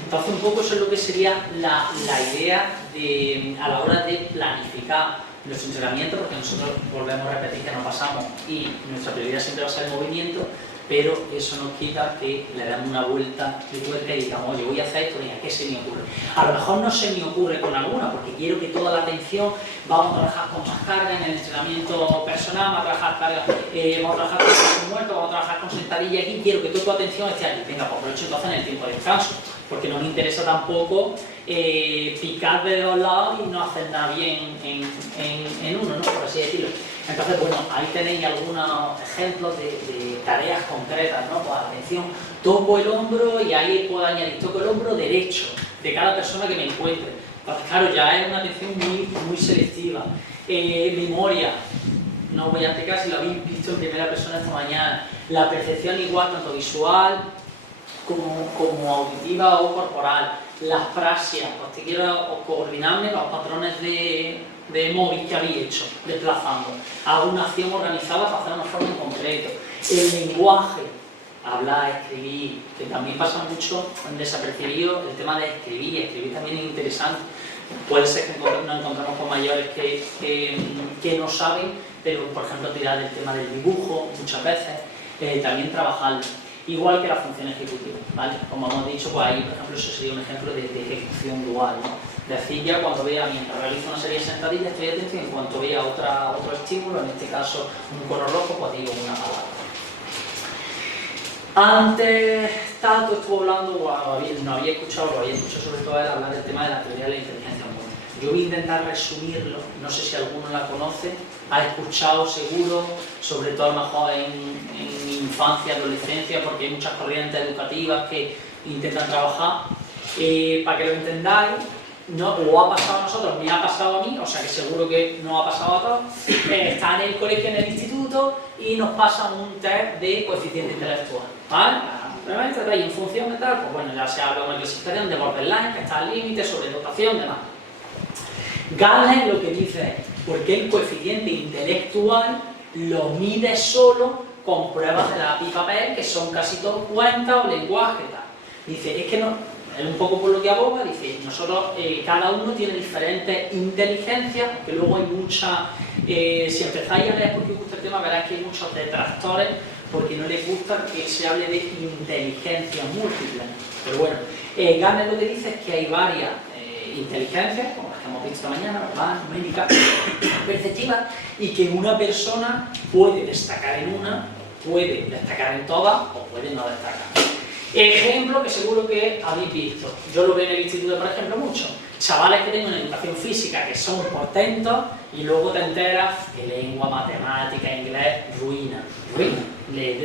Entonces un poco eso es lo que sería la idea a la hora de planificar nuestro entrenamiento, porque nosotros volvemos a repetir que no pasamos y nuestra prioridad siempre va a ser el movimiento, pero eso nos quita que le damos una vuelta de tuerca y digamos, oye, voy a hacer esto, venga, ¿qué se me ocurre? A lo mejor no se me ocurre con alguna, porque quiero que toda la atención, vamos a trabajar con más carga en el entrenamiento personal, vamos a trabajar carga, vamos a trabajar con peso muerto, vamos a trabajar con sentadilla aquí, quiero que toda tu atención esté aquí. Venga, pues aprovecho entonces en el tiempo de descanso, porque no me interesa tampoco picar de dos lados y no hacer nada bien en uno, ¿no? Por así decirlo. Entonces, bueno, ahí tenéis algunos ejemplos de tareas concretas, ¿no? Pues atención, toco el hombro y ahí puedo añadir, toco el hombro derecho de cada persona que me encuentre. Entonces, claro, ya es una atención muy selectiva. Memoria, no voy a explicar si lo habéis visto en primera persona esta mañana. La percepción igual, tanto visual como auditiva o corporal. Las praxias, pues te quiero coordinarme con los patrones de móvil que habéis hecho, desplazando. Hago una acción organizada para hacer una forma en concreto. El lenguaje, hablar, escribir, que también pasa mucho en desapercibido el tema de escribir también es interesante. Puede ser que nos encontramos con mayores que no saben, pero por ejemplo tirar el tema del dibujo muchas veces, también trabajarlo. Igual que la función ejecutiva, ¿vale? Como hemos dicho, pues ahí, por ejemplo, eso sería un ejemplo de ejecución dual, ¿no? Decir ya cuando vea, mientras realizo una serie de sentadillas, estoy atento y en cuanto vea otro estímulo, en este caso un color rojo, pues digo una palabra. Antes, Tato estuvo hablando, no había escuchado, lo había escuchado sobre todo él hablar del tema de la teoría de la inteligencia humana. Yo voy a intentar resumirlo, no sé si alguno la conoce, ha escuchado seguro, sobre todo a lo mejor en infancia, adolescencia, porque hay muchas corrientes educativas que intentan trabajar. Para que lo entendáis, no, o ha pasado a nosotros, ni ha pasado a mí, o sea que seguro que no ha pasado a todos, está en el colegio, en el instituto, y nos pasan un test de coeficiente intelectual, ¿vale? Y en función de tal, pues bueno, ya se habla de una clasificación de borderline, que está al límite, sobredotación, demás. Gallagher lo que dice es, porque el coeficiente intelectual lo mide solo con pruebas de lápiz y papel, que son casi todos cuentas o lenguaje, tal. Dice, es que no, es un poco por lo que aboga, dice, nosotros, cada uno tiene diferentes inteligencias, que luego hay muchas, si empezáis a leer porque os gusta el tema, veréis que hay muchos detractores, porque no les gusta que se hable de inteligencia múltiple. Pero bueno, Gallagher lo que dice es que hay varias inteligencias, como las que hemos visto esta mañana, verbal, numérica, perceptiva, y que una persona puede destacar en una, puede destacar en todas o puede no destacar. Ejemplo que seguro que habéis visto, yo lo veo en el instituto, por ejemplo, mucho. Chavales que tienen una educación física que son portentos y luego te enteras que lengua, matemática, inglés, ruina.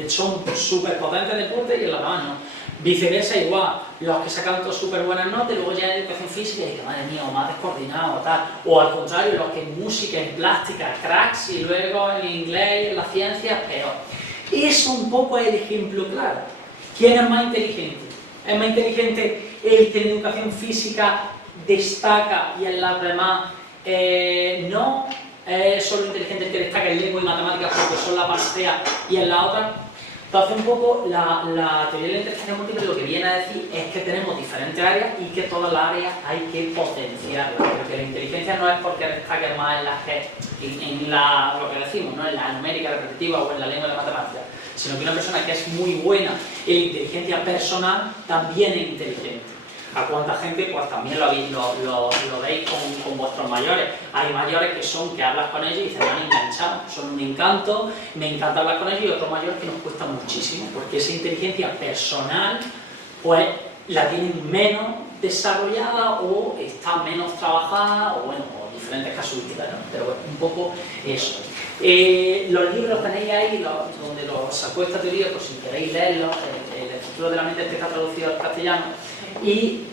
Son súper potentes en deporte y en la mano. Viceversa igual, los que sacan todas súper buenas notas y luego ya en educación física y dicen, madre mía, o más descoordinado o tal. O al contrario, los que en música, en plástica, cracks y luego en inglés y en las ciencias, peor. Es un poco el ejemplo claro. ¿Quién es más inteligente? ¿Es más inteligente el que en educación física destaca y en las demás no? ¿Es solo inteligente el que destaca en lengua y matemáticas porque son la panacea y en la otra? Entonces, un poco la teoría de la inteligencia múltiple lo que viene a decir es que tenemos diferentes áreas y que todas las áreas hay que potenciarlas. Porque la inteligencia no es porque destaque más en las que, lo que decimos, ¿no? En la numérica repetitiva o en la lengua de la matemática, sino que una persona que es muy buena en la inteligencia personal también es inteligente. ¿A cuánta gente? Pues también lo veis con vuestros mayores. Hay mayores que hablas con ellos y se van enganchados, son un encanto, me encanta hablar con ellos, y otros mayores que nos cuesta muchísimo, porque esa inteligencia personal, pues la tienen menos desarrollada o está menos trabajada, o bueno, o diferentes casuísticas, ¿no? Pero bueno, un poco eso. Los libros tenéis ahí, donde los sacó esta teoría, por si queréis leerlos, el estructura de la mente está traducido al castellano. Y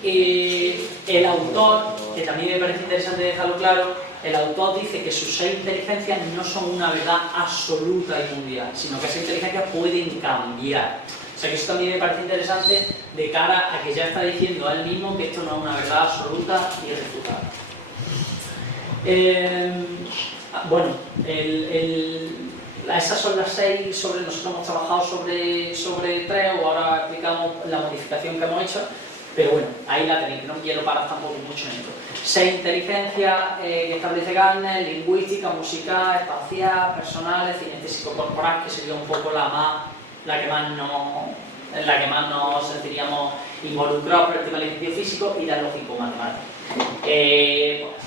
el autor, que también me parece interesante dejarlo claro, el autor dice que sus 6 inteligencias no son una verdad absoluta y mundial, sino que esas inteligencias pueden cambiar. O sea que eso también me parece interesante de cara a que ya está diciendo él mismo que esto no es una verdad absoluta y irrefutable. Bueno, esas son las 6 sobre, nosotros hemos trabajado sobre 3, o ahora explicamos la modificación que hemos hecho. Pero bueno, ahí la tenéis, no quiero parar tampoco mucho en esto. 6 inteligencias que establece Gallagher: lingüística, musical, espacial, personales, cinestésico corporal, que sería un poco la la que más nos sentiríamos involucrados por el tema del ejercicio físico, y la lógico-matemática.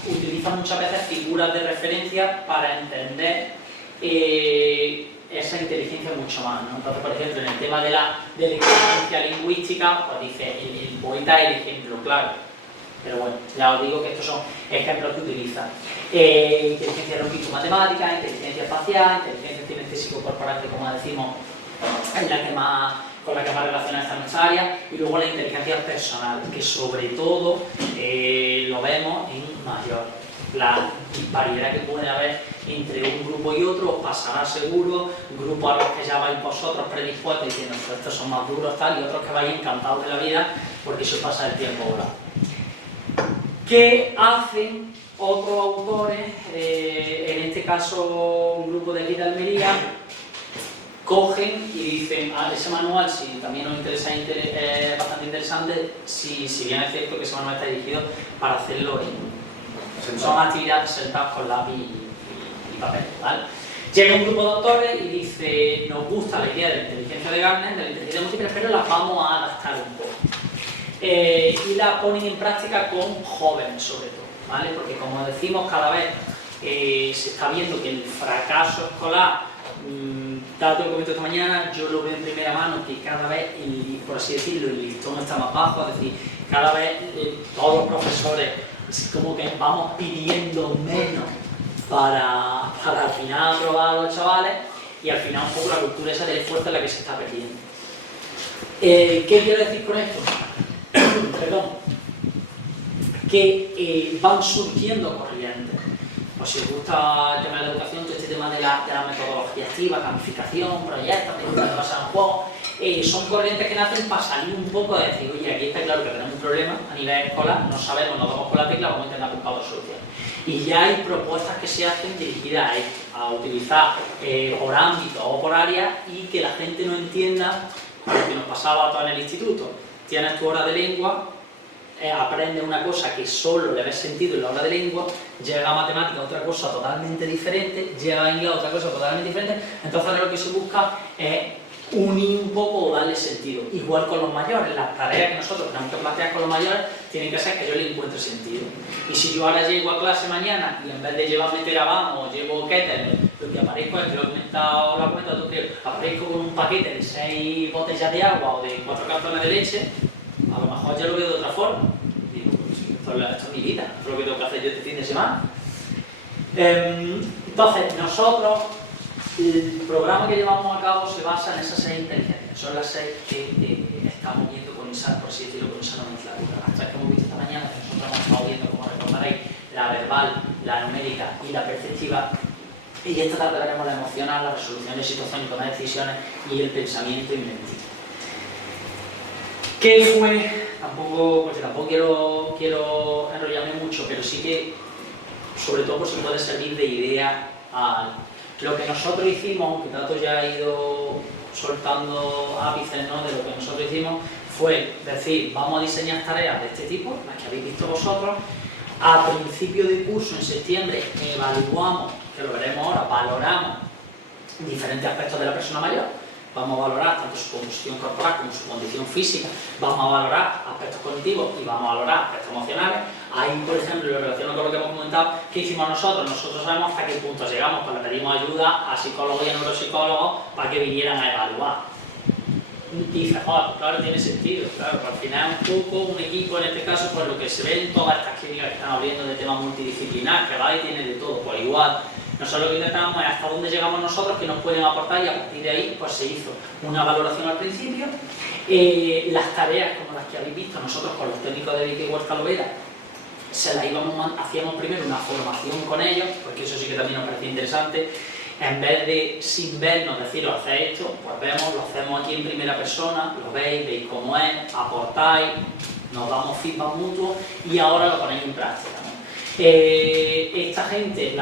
Utiliza muchas veces figuras de referencia para entender esa inteligencia mucho más, ¿no? Entonces, por ejemplo, en el tema de la inteligencia lingüística, pues dice, el poeta es el ejemplo claro. Pero bueno, ya os digo que estos son ejemplos que utilizan. Inteligencia lógico-matemática, inteligencia espacial, inteligencia cinésico-corporal, que como decimos, es la que más, con la que más relaciona esta nuestra área, y luego la inteligencia personal, que sobre todo lo vemos en mayor. La disparidad que puede haber entre un grupo y otro os pasará seguro, grupos a los que ya vais vosotros predispuestos diciendo que estos son más duros tal, y otros que vais encantados de la vida porque eso pasa el tiempo volando. ¿Qué hacen otros autores? En este caso un grupo de aquí de Almería cogen y dicen, ese manual, si también os interesa, es bastante interesante, si bien es cierto que ese manual está dirigido para hacerlo son actividades sentadas con lápiz y papel, ¿vale? Llega un grupo de autores y dice, nos gusta la idea de la inteligencia de Gardner, de la inteligencia múltiple, pero la vamos a adaptar un poco. Y la ponen en práctica con jóvenes sobre todo, ¿vale? Porque como decimos, cada vez se está viendo que el fracaso escolar, tal como comento esta mañana, yo lo veo en primera mano, que cada vez, por así decirlo, el listón está más bajo, es decir, cada vez todos los profesores como que vamos pidiendo menos para al final aprobar a los chavales, y al final un poco la cultura esa del esfuerzo es la que se está perdiendo. ¿Qué quiero decir con esto? Perdón. Que van surgiendo corrientes. Pues si os gusta el tema de la educación, todo este tema de la metodología activa, gamificación, proyectos, preguntas que pasan en juegos, son corrientes que nacen para salir un poco de decir, oye, aquí está claro que tenemos un problema a nivel escolar, no sabemos, nos vamos con la tecla, vamos a intentar buscar otra solución. Y ya hay propuestas que se hacen dirigidas a utilizar por ámbito o por área, y que la gente no entienda lo que nos pasaba a todos en el instituto. Tienes tu hora de lengua, aprendes una cosa que solo le ves sentido en la hora de lengua, llega a matemática otra cosa totalmente diferente, llega a inglés otra cosa totalmente diferente, entonces ahora lo que se busca es unir un poco o darle sentido. Igual con los mayores, las tareas que nosotros tenemos que plantear con los mayores tienen que ser que yo le encuentre sentido. Y si yo ahora llego a clase mañana y en vez de llevarme Terabam o llevo Keter, lo que aparezco es que lo he comentado tú, creo, aparezco con un paquete de 6 botellas de agua o de 4 cartones de leche, a lo mejor ya lo veo de otra forma. Digo, esto es mi vida, esto es lo que tengo que hacer yo este fin de semana. Entonces, nosotros, el programa que llevamos a cabo se basa en esas 6 inteligencias. Son las 6 que estamos viendo con esa, por así decirlo, con esa nomenclatura. Las 3 que hemos visto esta mañana, que nosotros hemos estado viendo, como recordaréis, la verbal, la numérica y la perceptiva. Y esta tarde veremos la emocional, la resolución de situaciones y toma de decisiones, y el pensamiento inventivo. ¿Qué fue? Tampoco quiero enrollarme mucho, pero sí que, sobre todo, por si puede servir de idea a lo que nosotros hicimos, que Tato ya ha ido soltando ápices, ¿no?, de lo que nosotros hicimos, fue decir, vamos a diseñar tareas de este tipo, las que habéis visto vosotros. A principio de curso, en septiembre, evaluamos, que lo veremos ahora, valoramos diferentes aspectos de la persona mayor. Vamos a valorar tanto su composición corporal como su condición física, vamos a valorar aspectos cognitivos y vamos a valorar aspectos emocionales. Ahí, por ejemplo, lo relaciono con lo que hemos comentado, ¿qué hicimos nosotros? Nosotros sabemos hasta qué punto llegamos, pues le pedimos ayuda a psicólogos y a neuropsicólogos para que vinieran a evaluar. Y dices, oh, claro, tiene sentido, claro, al final un poco un equipo, en este caso, pues lo que se ve en todas estas clínicas que están abriendo de temas multidisciplinar, que va y tiene de todo, pues igual. Nosotros lo que intentamos es hasta dónde llegamos nosotros, que nos pueden aportar, y a partir de ahí pues se hizo una valoración al principio. Las tareas como las que habéis visto, nosotros con los técnicos de Vicky Huerta Lovera, hacíamos primero una formación con ellos, porque eso sí que también nos parecía interesante. En vez de, sin vernos, deciros, haced esto, pues vemos, lo hacemos aquí en primera persona, lo veis cómo es, aportáis, nos damos feedback mutuo y ahora lo ponéis en práctica, ¿no? Esta gente,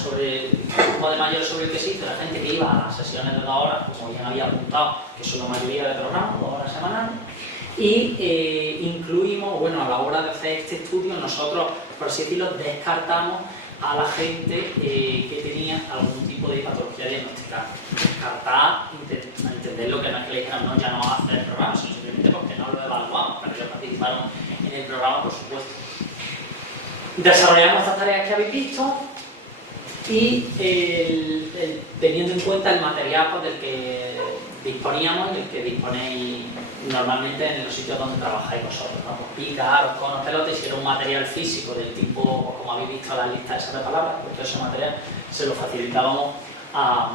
sobre el grupo de mayores sobre el que se hizo, la gente que iba a las sesiones de 2 horas, como bien había apuntado, que son la mayoría del programa, 2 horas semanales, y incluimos, bueno, a la hora de hacer este estudio, nosotros, por así decirlo, descartamos a la gente que tenía algún tipo de patología diagnosticada. Descartar, entenderlo, que no es que le dijeran, no, ya no va a hacer el programa, sino simplemente porque no lo evaluamos, pero ellos participaron en el programa, por supuesto. Desarrollamos estas tareas que habéis visto y teniendo en cuenta el material pues, del que disponíamos y el que disponéis normalmente en los sitios donde trabajáis vosotros, ¿no? Pues pica, aros, conos, pelotas, y si era un material físico del tipo, como habéis visto en la lista esa de palabras, pues todo ese material se lo facilitábamos a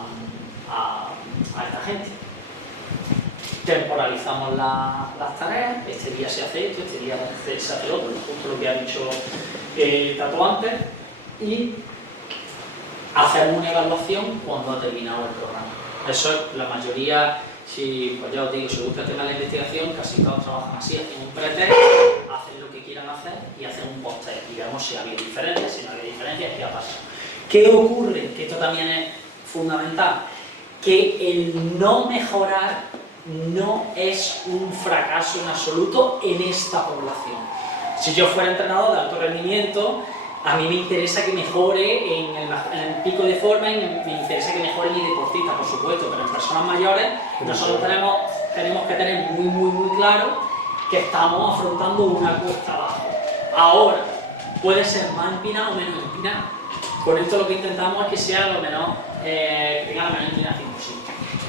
esta gente. Temporalizamos las tareas, este día se hace esto, este día se hace lo otro, justo lo que ha dicho Tato antes, y hacemos una evaluación cuando ha terminado el programa. Eso es la mayoría. Si, pues ya os digo, si os gusta el tema de la investigación, casi todos trabajan así, hacen un pretest, hacen lo que quieran hacer y hacen un post-test y vemos si ha habido diferencias, si no ha habido diferencias, qué ha pasado. ¿Qué ocurre? Que esto también es fundamental, que el no mejorar no es un fracaso en absoluto en esta población. Si yo fuera entrenador de alto rendimiento, a mí me interesa que mejore en el pico de forma y me interesa que mejore mi deportista, por supuesto, pero en personas mayores nosotros tenemos que tener muy claro que estamos afrontando una cuesta abajo. Ahora, puede ser más empinado o menos empinado. Con esto lo que intentamos es que sea lo menos, que tenga la menor inclinación posible.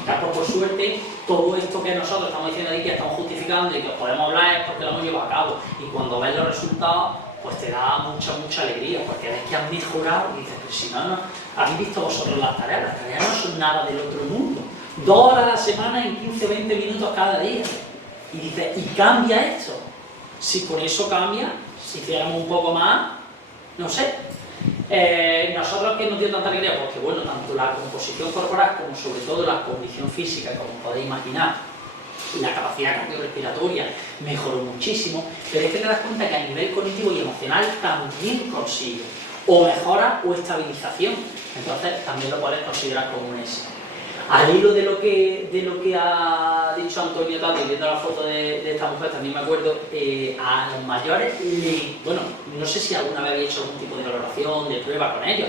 Claro, por suerte, todo esto que nosotros estamos diciendo aquí, que estamos justificando y que os podemos hablar, es porque lo hemos llevado a cabo. Y cuando ves los resultados, pues te da mucha alegría, porque ves que han mejorado y dices, pero si no, habéis visto vosotros las tareas no son nada del otro mundo. 2 horas a la semana en 15-20 minutos cada día. Y dices, ¿y cambia esto? Si con eso cambia, si hiciéramos un poco más, no sé. Nosotros que nos dio tanta alegría, porque bueno, tanto la composición corporal como sobre todo la condición física, como podéis imaginar, la capacidad cardiorrespiratoria mejoró muchísimo, pero es que te das cuenta que a nivel cognitivo y emocional también consigue o mejora o estabilización, entonces también lo puedes considerar como un éxito. Al hilo de lo que ha dicho Antonio Tato, y viendo la foto de esta mujer, también me acuerdo, a los mayores, bueno, no sé si alguna vez había hecho algún tipo de valoración, de prueba con ellos,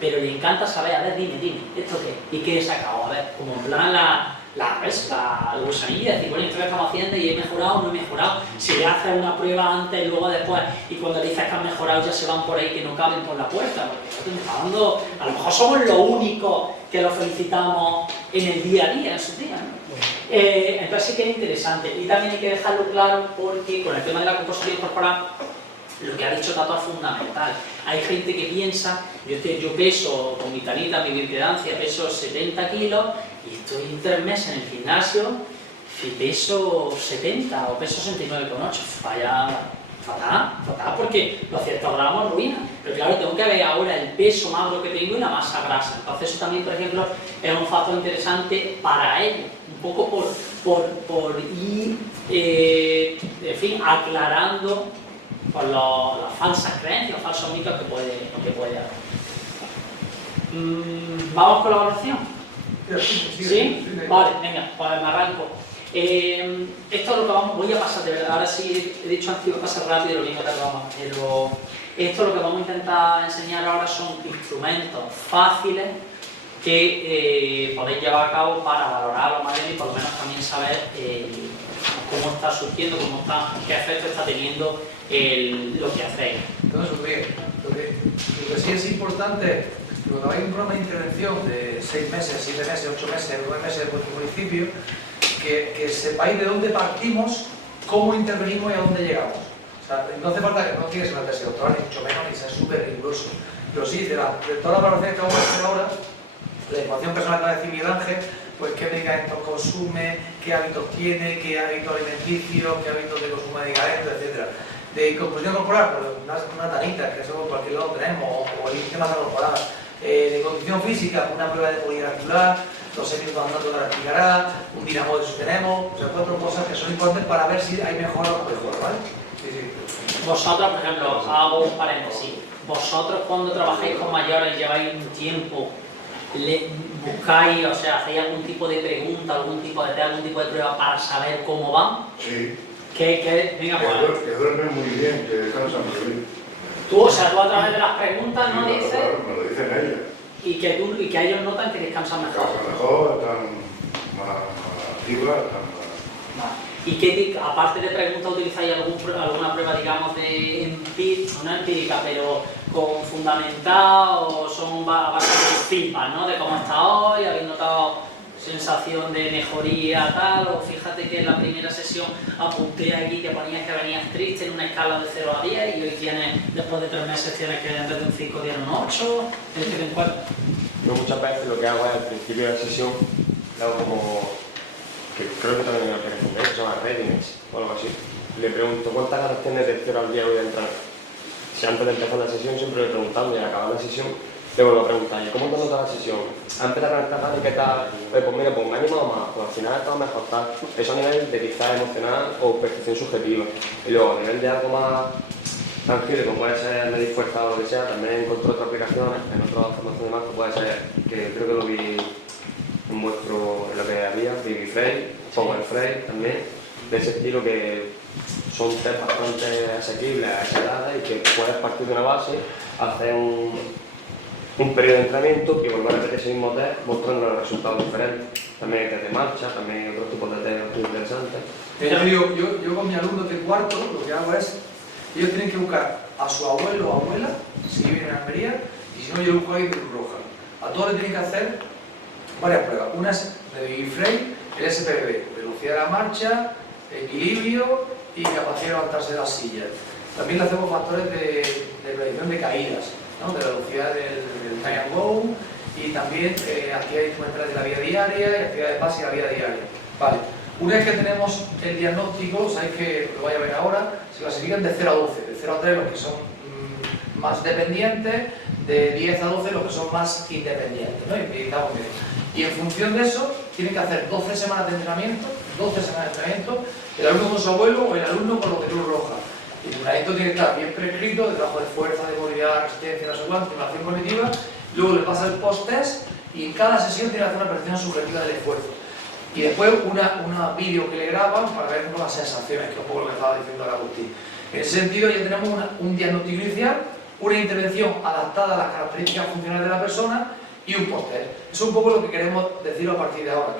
pero le encanta saber, a ver, dime, ¿esto qué? ¿Y qué he sacado? A ver, como en plan la gusanilla, decir, bueno, esto que estamos haciendo y he mejorado o no he mejorado. Si le haces una prueba antes y luego después, y cuando le dices que has mejorado ya se van por ahí que no caben por la puerta, porque esto te está dando, a lo mejor somos los únicos que lo felicitamos en el día a día, en sus días, ¿no? Entonces sí que es interesante, y también hay que dejarlo claro porque con el tema de la composición corporal, lo que ha dicho Tato es fundamental. Hay gente que piensa, yo peso con mi tanita, mi bioimpedancia, peso 70 kilos y estoy 3 meses en el gimnasio y peso 70 o peso 69,8. Vaya, fatal, porque los 100 gramos ruinan. Pero claro, tengo que ver ahora el peso magro que tengo y la masa grasa. Entonces eso también, por ejemplo, es un factor interesante para ello. Un poco por ir, en fin, aclarando por las falsas creencias, los falsos mitos que puede haber. ¿Vamos con la evaluación? ¿Sí? Vale, venga, pues me arranco. Esto es lo que voy a pasar, de verdad, ahora sí he dicho antes que iba a pasar rápido, lo mismo que vamos, pero esto lo que vamos a intentar enseñar ahora son instrumentos fáciles que podéis llevar a cabo para valorar a los mayores y por lo menos también saber cómo está surgiendo, qué efecto está teniendo lo que hacéis. Entonces, lo que sí es importante, cuando hay un programa de intervención de 6 meses, 7 meses, 8 meses, 9 meses en vuestro municipio, que sepáis de dónde partimos, cómo intervenimos y a dónde llegamos. O sea, no hace falta que no tienes una tesis doctoral, ni mucho menos, ni ser súper riguroso. Pero sí, de todas las valoraciones que vamos a hacer ahora, la información personal que va a decir Miguel Ángel, pues qué medicamentos consume, qué hábitos tiene, qué hábitos alimenticios, qué hábitos de consumo de medicamentos, etc. De composición corporal, pues una tanita, que eso por cualquier lado tenemos, o el índice de masa corporal. De condición física, una prueba de movilidad articular, los 6 minutos andando que la explicará, un dinamo de sostenemos, o sea, 4 cosas que son importantes para ver si hay mejora o mejor, ¿vale? Sí. Vosotros, por ejemplo, hago un paréntesis, vosotros cuando trabajáis con mayores lleváis un tiempo, buscáis, o sea, hacéis algún tipo de pregunta, algún tipo de prueba para saber cómo van. Sí. Venga, pues. Que duermen muy bien, que descansan muy bien. Tú, o sea, tú a través de las preguntas, ¿no? Sí, Dices. claro, me lo dicen ellos. Y que ellos notan que descansan mejor. Descansan mejor, están más activas, están más... ¿Y qué, aparte de preguntas, utilizáis alguna prueba, digamos, de empírica, no empírica, pero con fundamental, o son a base de feedback, ¿no? De cómo está hoy, habéis notado sensación de mejoría, tal, o fíjate que en la primera sesión apunté aquí que ponías que venías triste en una escala de 0 a 10 y hoy tienes, después de 3 meses, tienes que en vez de un 5 tienes un 8, ¿tienes que te encuentras? Yo muchas veces lo que hago es al principio de la sesión, le hago como, que creo que también me aparece un se llama readiness o algo así. Le pregunto cuántas ganas tienes de 0 al 10 hoy de entrar. Si antes de empezar la sesión siempre le preguntaba y al acabar la sesión le vuelvo a preguntar, ¿y cómo te notas la sesión? ¿Ha empezado con estas ganas y qué tal? Pues mira, pues me ha animado más, pues al final ha estado mejor tal. Eso a nivel de quizás emocional o percepción subjetiva. Y luego a nivel de algo más tangible, como puede ser medir fuerza o lo que sea, también encontré otras aplicaciones, en otras formaciones más, que puede ser, que creo que lo vi en lo que había, Baby Fray, Power Fray también, de ese estilo que son test bastante asequibles a esa edad y que puedes partir de una base, hacer un periodo de entrenamiento y volver a repetir ese mismo test mostrando los resultados diferentes. También hay test de marcha, también hay otros tipos de test bastante interesantes. Yo con mis alumnos de cuarto lo que hago es, ellos tienen que buscar a su abuelo o abuela, si viven en Almería, y si no yo busco ahí de Cruz Roja. A todos les tienen que hacer varias pruebas. Una es de Baby Fray, el SPB, velocidad de la marcha, equilibrio y capacidad de levantarse de las sillas. También le hacemos factores de predicción de caídas, ¿no? De la velocidad del time and go, y también actividades instrumentales de la vida diaria y actividades básicas de la vida diaria. Vale. Una vez que tenemos el diagnóstico, sabéis que lo voy a ver ahora, se clasifican de 0 a 12, de 0 a 3 los que son más dependientes, de 10 a 12 los que son más independientes, ¿no? Y en función de eso, tienen que hacer 12 semanas de entrenamiento, el alumno con su abuelo o el alumno con los de Cruz Roja. El entrenamiento tiene que estar bien prescrito, de trabajo de fuerza, de movilidad, resistencia, no sé cuánto, estimulación cognitiva, luego le pasa el post-test y en cada sesión tiene que hacer una percepción subjetiva del esfuerzo. Y después una vídeo que le graban para ver las sensaciones, que es un poco lo que estaba diciendo ahora Agustín. En ese sentido ya tenemos un diagnóstico inicial, una intervención adaptada a las características funcionales de la persona y un post-test. Eso es un poco lo que queremos decir a partir de ahora,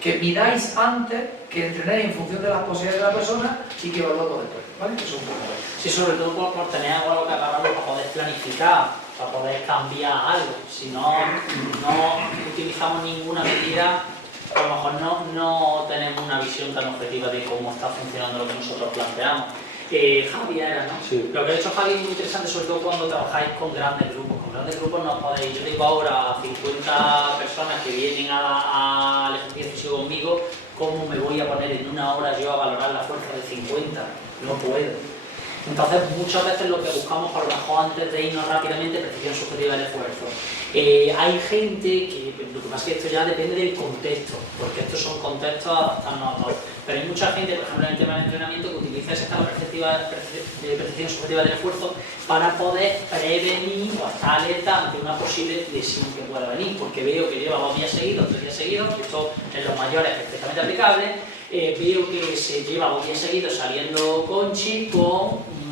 que miráis antes, que entrenéis en función de las posibilidades de la persona y que evaluamos después, ¿vale? Eso es un poco. Sí, sobre todo por tener algo que agarrarlo para poder planificar, para poder cambiar algo. Si no utilizamos ninguna medida, a lo mejor no tenemos una visión tan objetiva de cómo está funcionando lo que nosotros planteamos. Javi era, ¿no? Sí. Lo que ha hecho Javi es muy interesante, sobre todo cuando trabajáis con grandes grupos. Con grandes grupos no podéis. Yo tengo ahora 50 personas que vienen al ejercicio físico conmigo. ¿Cómo me voy a poner en una hora yo a valorar la fuerza de 50? No puedo. Entonces, muchas veces lo que buscamos, a lo mejor antes de irnos rápidamente, precisión subjetiva del esfuerzo. Hay gente que, lo que pasa es que esto ya depende del contexto, porque estos son contextos adaptados a todos. Pero hay mucha gente, por ejemplo, en el tema del entrenamiento, que utiliza esa escala de precisión subjetiva del esfuerzo para poder prevenir o estar alerta ante una posible lesión que pueda venir, porque veo que lleva 2 días seguidos, 3 días seguidos, que esto en los mayores es perfectamente aplicable. Veo que se lleva 2 días seguidos saliendo Conchi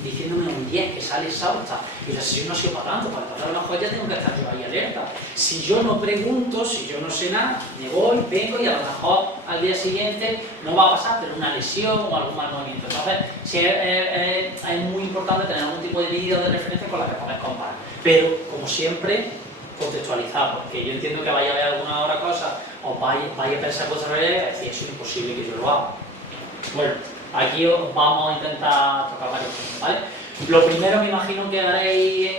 diciéndome un 10 que sale exhausta y la sesión no ha sido para tanto, para tratar una joya tengo que estar yo ahí alerta. Si yo no pregunto, si yo no sé nada, me voy, vengo y a lo mejor al día siguiente no va a pasar, pero una lesión o algún mal movimiento. Entonces, sí, es muy importante tener algún tipo de medida de referencia con la que poder comparar. Pero, como siempre, contextualizar, porque yo entiendo que vaya a ver alguna hora cosas o vaya a pensar cosas reales y decir, eso es imposible que yo lo haga. Bueno, aquí vamos a intentar tocar varios puntos, ¿vale? Lo primero me imagino que haréis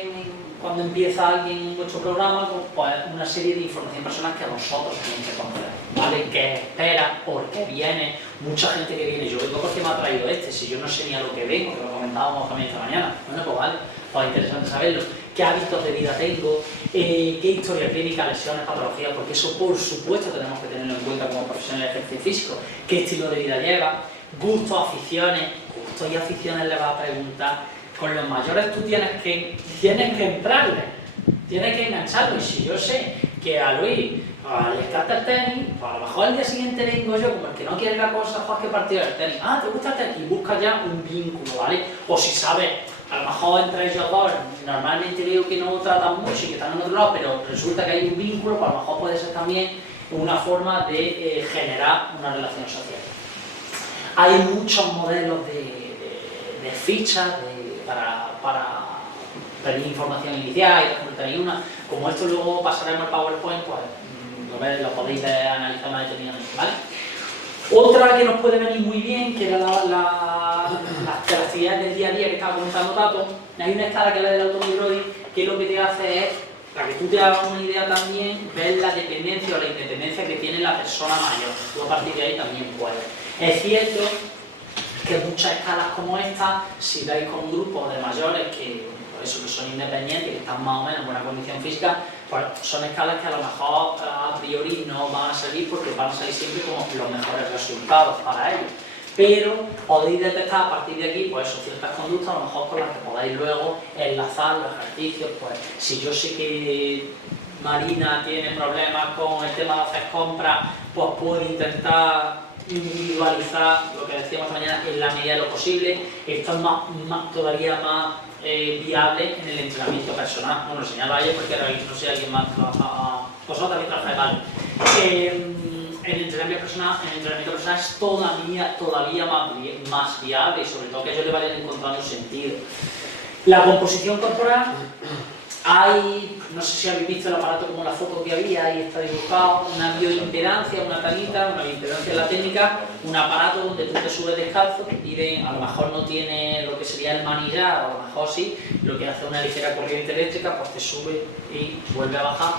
cuando empieza alguien en vuestro programa, pues una serie de información personal que vosotros tenéis que conocer, ¿vale? ¿Qué espera? ¿Por qué viene? Mucha gente que viene, yo vengo porque me ha traído si yo no sé ni a lo que vengo, que lo comentábamos también esta mañana, bueno, pues vale, pues interesante saberlo. ¿Qué hábitos de vida tengo? ¿Qué historia clínica, lesiones, patologías? Porque eso por supuesto tenemos que tenerlo en cuenta como profesionales de ejercicio físico. ¿Qué estilo de vida lleva? Gustos, aficiones. Gustos y aficiones le vas a preguntar. Con los mayores tú tienes que entrarle, tienes que engancharlo. Y si yo sé que a Luis le encanta el tenis, pues a lo mejor al día siguiente vengo yo, como el que no quiere la cosa, Juan, ¿qué partido del tenis? Ah, ¿te gusta el tenis? Y busca ya un vínculo, ¿vale? O si sabes, a lo mejor entre ellos dos, normalmente veo que no tratan mucho y que están en otro lado, pero resulta que hay un vínculo, pues a lo mejor puede ser también una forma de generar una relación social. Hay muchos modelos de fichas para pedir información inicial y resulta una. Como esto luego pasaremos al PowerPoint, pues lo podéis analizar más detenidamente, ¿vale? Otra que nos puede venir muy bien, que era las actividades del día a día que estaba comentando Tato. Hay una escala que es la del automicrodi, que lo que te hace es, para que tú te hagas una idea también, ver la dependencia o la independencia que tiene la persona mayor. Tú a partir de ahí también puedes. Es cierto que muchas escalas como esta, si dais con un grupo de mayores que eso, que son independientes, que están más o menos en buena condición física, pues son escalas que a lo mejor a priori no van a salir porque van a salir siempre como los mejores resultados para ellos. Pero podéis detectar a partir de aquí pues eso, ciertas conductas a lo mejor con las que podáis luego enlazar los ejercicios. Pues si yo sé que Marina tiene problemas con el tema de hacer compras, pues puedo intentar individualizar lo que decíamos mañana en la medida de lo posible. Esto es todavía más viable en el entrenamiento personal. Bueno, lo señalo a ellos porque ahora no sé si alguien más trabaja, vosotros también trabajáis, vale. En el entrenamiento personal es todavía más viable y sobre todo que ellos le vayan encontrando sentido. La composición corporal, hay, no sé si habéis visto el aparato como la foto que había, ahí está dibujado, una bioimpedancia, una tanita, una bioimpedancia en la técnica, un aparato donde tú te subes descalzo, te piden, a lo mejor no tiene lo que sería el manillar, o a lo mejor sí, lo que hace una ligera corriente eléctrica, pues te sube y vuelve a bajar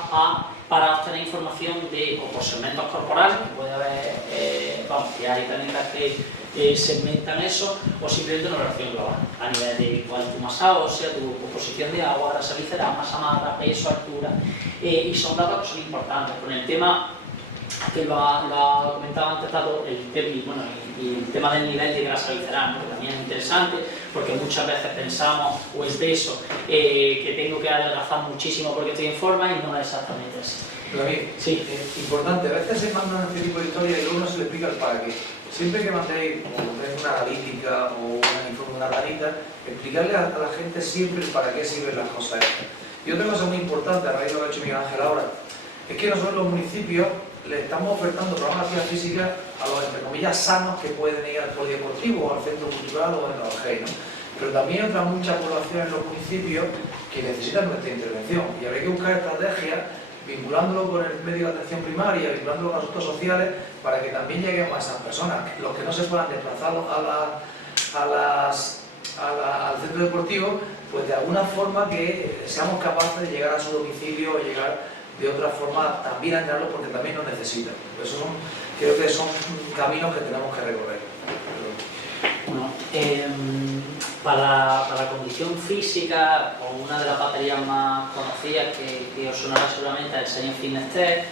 para obtener información de o por segmentos corporales, que puede haber, vamos, que hay técnicas que segmentan eso, o simplemente una evaluación global, a nivel de cuál tu masa ósea, tu composición de agua, grasa visceral, masa magra, peso, altura, y son datos que son importantes. Con el tema que lo ha comentado antes, el tema del nivel de grasa visceral, ¿no? Que también es interesante, porque muchas veces pensamos, o es de eso, que tengo que adelgazar muchísimo porque estoy en forma y no es exactamente así. Pero a mí, sí, importante, a veces se mandan este tipo de historias y luego no se le explica el para qué. Siempre que mandéis una analítica o un informe de una tanita, explicarle a la gente siempre el para qué sirven las cosas estas. Y otra cosa muy importante, a raíz de lo que ha hecho Miguel Ángel ahora, es que nosotros los municipios le estamos ofertando programas de actividad física a los, entre comillas, sanos que pueden ir al polideportivo o al centro cultural o en los GEI, ¿no? Pero también hay otra mucha población en los municipios que necesitan nuestra intervención y habrá que buscar estrategias vinculándolo con el medio de atención primaria, vinculándolo con asuntos sociales para que también lleguemos a esas personas, los que no se puedan desplazar al centro deportivo, pues de alguna forma que seamos capaces de llegar a su domicilio o llegar de otra forma también a entrenarlos porque también lo necesitan. Eso creo que son caminos que tenemos que recorrer. Bueno, para la condición física, una de las baterías más conocidas que os sonará seguramente es el Senior Fitness Test.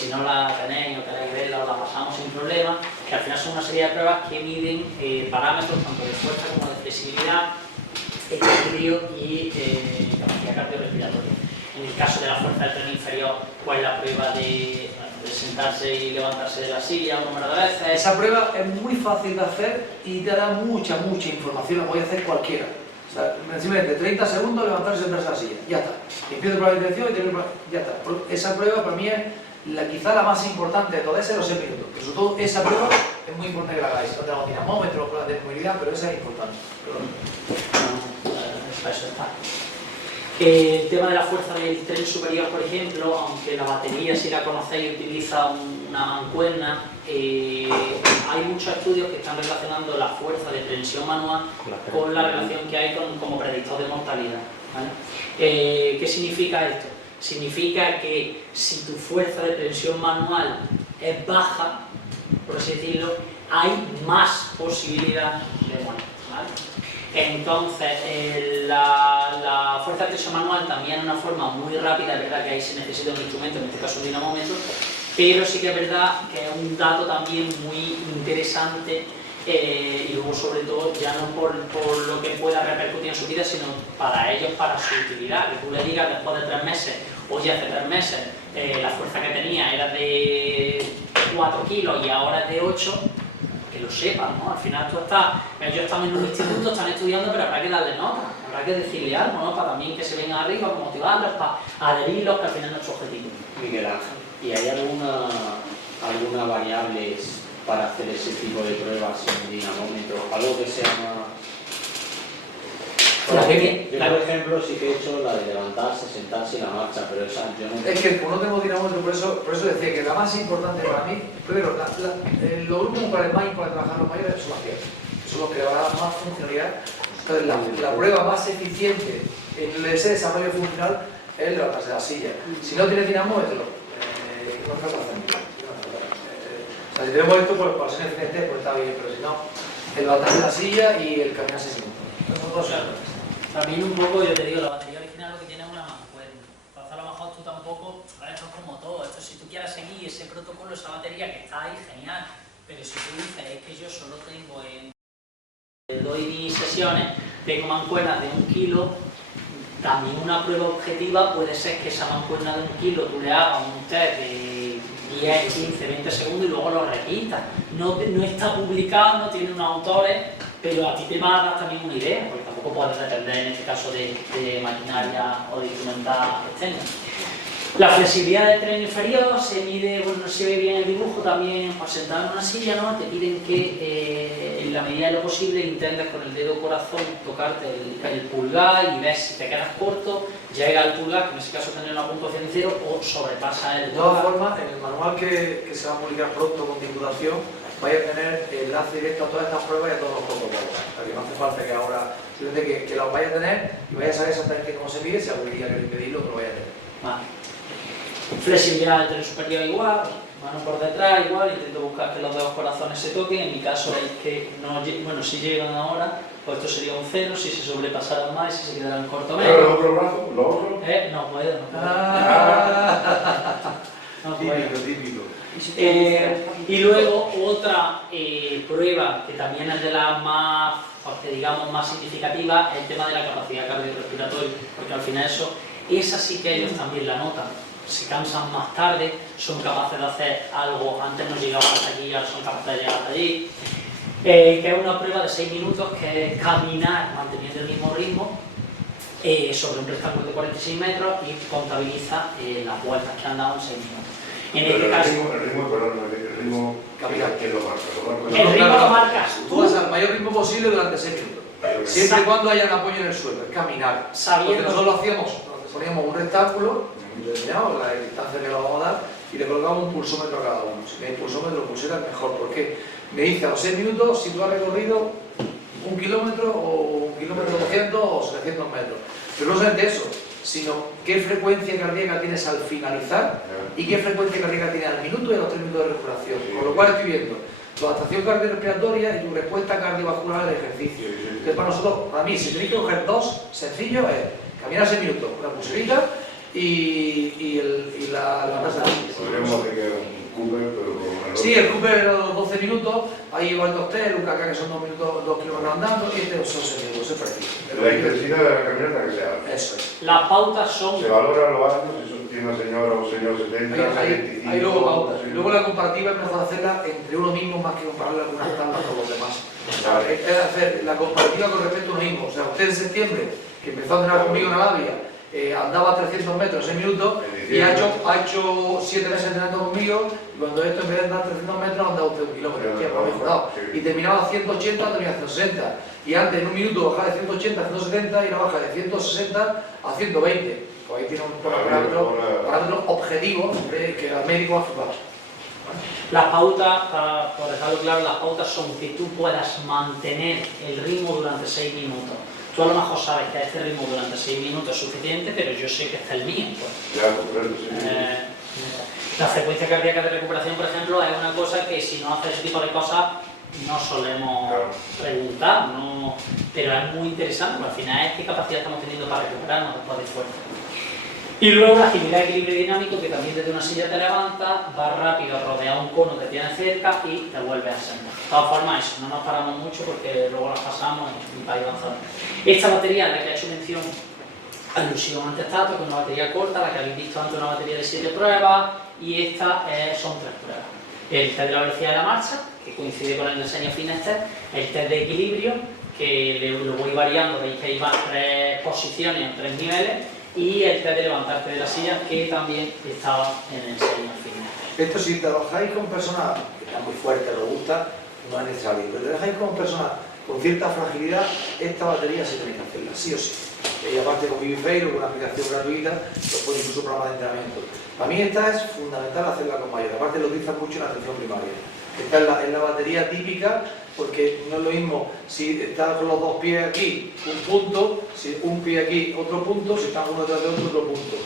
Si no la tenéis o queréis verla, os la pasamos sin problema, que al final son una serie de pruebas que miden parámetros tanto de fuerza como de flexibilidad, equilibrio y capacidad cardiorrespiratoria. En el caso de la fuerza del tren inferior, pues la prueba de sentarse y levantarse de la silla un número de veces. Esa prueba es muy fácil de hacer y te da mucha información, la puede hacer cualquiera. O sea, simplemente 30 segundos levantarse y sentarse de la silla, ya está. Empiezo por la intención y ya está. Esa prueba para mí es quizá la más importante de todas, es los 6 minutos. Pero sobre todo esa prueba es muy importante que la hagáis. No tenemos dinamómetro, pruebas de movilidad, pero esa es importante. Eso está. El tema de la fuerza del tren superior, por ejemplo, aunque la batería, si la conocéis, utiliza una mancuerna, hay muchos estudios que están relacionando la fuerza de prensión manual con la relación que hay como predictor de mortalidad, ¿vale? ¿Qué significa esto? Significa que si tu fuerza de prensión manual es baja, por así decirlo, hay más posibilidad de muerte, ¿vale? Entonces, la fuerza de presión manual también es una forma muy rápida, es verdad que ahí se necesita un instrumento, en este caso un dinamómetro, pero sí que es verdad que es un dato también muy interesante y luego sobre todo ya no por lo que pueda repercutir en su vida, sino para ellos, para su utilidad. Que tú le digas después de 3 meses, oye, hace 3 meses la fuerza que tenía era de 4 kilos y ahora es de 8, que lo sepan, ¿no? Al final ellos están en un instituto, están estudiando, pero habrá que darle nota, habrá que decirle algo, ¿no? Para también que se vengan arriba, para motivarlos, para adherirlos, que al final es nuestro objetivo. Miguel Ángel, ¿y hay alguna variable para hacer ese tipo de pruebas en dinamómetro? Algo que sea más... Yo, por ejemplo, sí que he hecho la de levantarse, sentarse y la marcha, pero esa yo no... Es que como no tengo dinamómetro, por eso decía que la más importante para mí, primero, los grupos para trabajar los mayores son las piernas, que son los que le van a dar más funcionalidad. Entonces, la prueba más eficiente en ese desarrollo funcional es levantarse de la silla. Si no tienes dinamómetro, no trata de hacer. O sea, si tenemos esto, pues para ser eficiente, pues está bien, pero si no, el levantarse de la silla y el caminarse sin También un poco, yo te digo, la batería original lo que tiene es una mancuerna. Entonces a lo mejor tú tampoco, ahora esto es como todo, esto si tú quieres seguir ese protocolo, esa batería que está ahí, genial, pero si tú dices, es que yo solo tengo doy mis sesiones, tengo mancuernas de 1 kilo, también una prueba objetiva puede ser que esa mancuerna de 1 kilo tú le hagas un test de 10, 15, 20 segundos y luego lo repitas. No está publicado, no tiene unos autores, pero a ti te va a dar también una idea, porque tampoco puedes depender en este caso de maquinaria o de instrumental externa. La flexibilidad del tren inferior se mide, bueno, no se ve bien el dibujo también, para sentar en una silla, ¿no? Te piden que en la medida de lo posible intentes con el dedo corazón tocarte el pulgar y ves si te quedas corto, llega al pulgar, que en ese caso tener una puntuación de 0, o sobrepasa el de todas formas, en el manual que se va a publicar pronto con Diputación, vais a tener enlace directo a todas estas pruebas y a todos los protocolos. O sea, que no hace falta que ahora, simplemente que los vaya a tener y vaya a saber exactamente cómo se mide, si algún día queréis pedirlo, que lo vaya a tener. Vale. Flexibilidad del tren superior igual, mano por detrás igual, intento buscar que los dos corazones se toquen. En mi caso es que no, bueno, si llegan ahora, pues esto sería un 0, si se sobrepasaran más y si se quedaran corto menos. ¿Pero el otro brazo? ¿Lo otro? No puedo. No puedo. Típico. Y luego otra prueba que también es de las más, digamos, más significativas, es el tema de la capacidad cardiorrespiratoria, porque al final esa sí que ellos también la notan. Se cansan más tarde, son capaces de hacer algo, antes no llegaban hasta aquí y ahora son capaces de llegar hasta allí, que es una prueba de 6 minutos, que es caminar manteniendo el mismo ritmo sobre un rectángulo de 46 metros y contabiliza las vueltas que han dado en 6 minutos. En este caso, el ritmo capital. ¿Quién lo marca? el ritmo lo marcas Tú vas al mayor ritmo posible durante 6 minutos. Siempre y cuando haya un apoyo en el suelo, es caminar. Porque nosotros lo hacíamos, poníamos un rectángulo determinado, la distancia que lo vamos a dar, y le colocamos un pulsómetro a cada uno. Si tenéis pulsómetro, pulsera mejor, porque me dice a los 6 minutos si tú has recorrido 1 kilómetro o 1 kilómetro 200 o 700 metros. Pero no solamente eso, sino qué frecuencia cardíaca tienes al finalizar y qué frecuencia cardíaca tienes al minuto y a los 3 minutos de recuperación. Con lo cual estoy viendo tu adaptación cardiorrespiratoria y tu respuesta cardiovascular al ejercicio. Entonces para nosotros, para mí, si tenéis que coger dos sencillos, es caminar 6 minutos, una pulserita y la tasa de... Podríamos hacer que un Cooper, pero con el Sí, el Cooper era los 12 minutos, ahí va el 2T, un KK que son 2 minutos, 2 kilómetros andando, y este son 6 minutos, es preciso. La intensidad de la caminata que sea. Eso es. las pautas son... Se valoran los años, si son tiene una señora o un señor 70, Hay luego pautas. Luego la comparativa es mejor hacerla entre uno mismo más que compararla con unas tablas con los demás. Es hacer la comparativa con respecto a uno mismo. O sea, usted en septiembre, que empezó a entrenar conmigo en Arabia, andaba 300 metros en 6 minutos y ha hecho 7 meses entrenando conmigo, y cuando esto en vez de andar 300 metros ha andado usted 1 kilómetro, el tiempo ha mejorado. Y terminaba a 180, terminaba a 160. Y antes en un minuto bajaba de 180 a 170 y ahora baja de 160 a 120. Pues ahí tiene un parámetro objetivo que al médico hace falta. Las pautas, por dejarlo claro, las pautas son que tú puedas mantener el ritmo durante 6 minutos. Tú a lo mejor sabes que este ritmo durante 6 minutos es suficiente, pero yo sé que este es el mío. Pues. La frecuencia cardíaca de recuperación, por ejemplo, es una cosa que si no haces ese tipo de cosas no solemos preguntar, pero es muy interesante, porque al final es qué capacidad estamos teniendo para recuperarnos después de esfuerzo. Y luego la agilidad, equilibrio dinámico, que también desde una silla te levantas, vas rápido, rodeas un cono que tienes cerca y te vuelves a sentar. De todas formas, eso, no nos paramos mucho porque luego las pasamos y para ir avanzando. Esta batería, la que he hecho mención, alusión antes Tato, que es una batería corta, la que habéis visto antes, una batería de 7 pruebas, y esta son 3 pruebas. El test de la velocidad de la marcha, que coincide con el diseño fitness test, el test de equilibrio, que lo voy variando, veis que hay más 3 posiciones en 3 niveles, y el test de levantarte de la silla, que también estaba en el diseño fitness test. Esto, si trabajáis con personas que están muy fuertes, robustas, no es necesario. Pero si trabajáis con personas con cierta fragilidad, esta batería se tiene que hacerla, sí o sí. Y aparte con Vivifeiro, con una aplicación gratuita, os pone incluso programas de entrenamiento. Para mí esta es fundamental hacerla con mayor. Aparte lo utilizan mucho en la atención primaria. Esta es la batería típica, porque no es lo mismo si estás con los 2 pies aquí, un punto, si un pie aquí, otro punto, si están uno detrás de otro punto.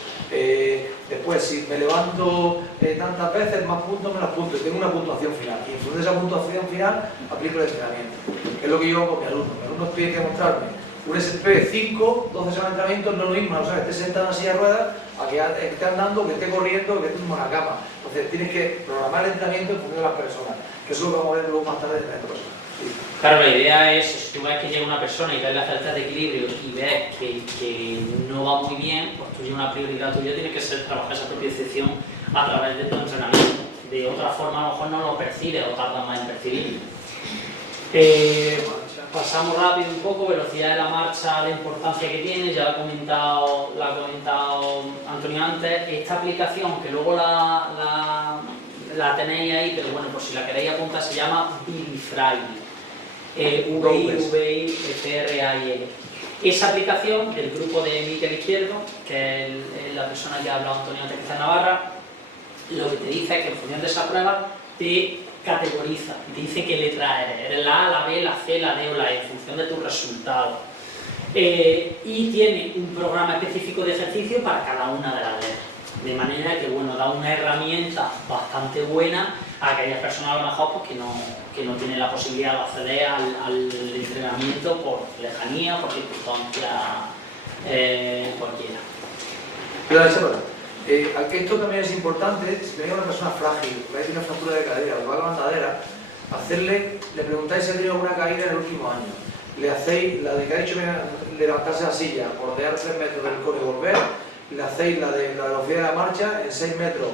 Después, si me levanto tantas veces, más puntos, menos puntos, tengo una puntuación final. Y en función de esa puntuación final, aplico el entrenamiento. Es lo que yo hago con mis alumnos. Mis alumnos tienen que mostrarme un SP5, 12 semanas de entrenamiento, no es lo mismo, o sea, que esté sentado en una silla de ruedas, a que esté andando, que esté corriendo, que esté en una cama. Entonces tienes que programar el entrenamiento en función de las personas, que eso es lo que vamos a ver luego más tarde de entrenamiento personal. Sí. Claro, la idea es, si tú ves que llega una persona y ves la falta de equilibrio y ves que no va muy bien, pues tú una prioridad tuya tiene que ser trabajar esa propia excepción a través de tu entrenamiento. De otra forma a lo mejor no lo percibes o tardas más en percibirlo. Pasamos rápido un poco, velocidad de la marcha, la importancia que tiene, ya la ha comentado Antonio antes. Esta aplicación, que luego la tenéis ahí, pero bueno, por si la queréis apuntar, se llama Vivifrail. V-I-V-I-F-R-A-I-L. Esa aplicación del grupo de Miquel Izquierdo, que es la persona que ha hablado Antonio antes, que está en Navarra, lo que te dice es que en función de esa prueba te categoriza, te dice qué letra eres la A, la B, la C, la D o la E, en función de tus resultados. Y tiene un programa específico de ejercicio para cada una de las letras. De manera que, bueno, da una herramienta bastante buena a aquellas personas a lo mejor pues, que no tienen la posibilidad de acceder al entrenamiento por lejanía, por circunstancia cualquiera. Esto también es importante, si tenéis una persona frágil, que tiene una fractura de cadera o va a la andadera, le preguntáis si ha tenido alguna caída en el último año. Le hacéis la de que ha hecho levantarse la silla, bordear 3 metros del cono y volver, le hacéis la de la velocidad de la marcha en 6 metros,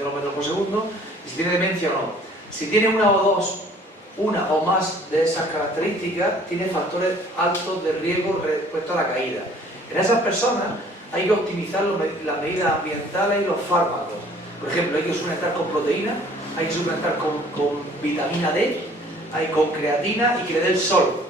1 metros por segundo, y si tiene demencia o no. Si tiene una o más de esas características, tiene factores altos de riesgo respecto a la caída. En esas personas hay que optimizar las medidas ambientales y los fármacos. Por ejemplo, hay que suplementar con proteína, hay que suplementar con vitamina D, con creatina y que le dé el sol.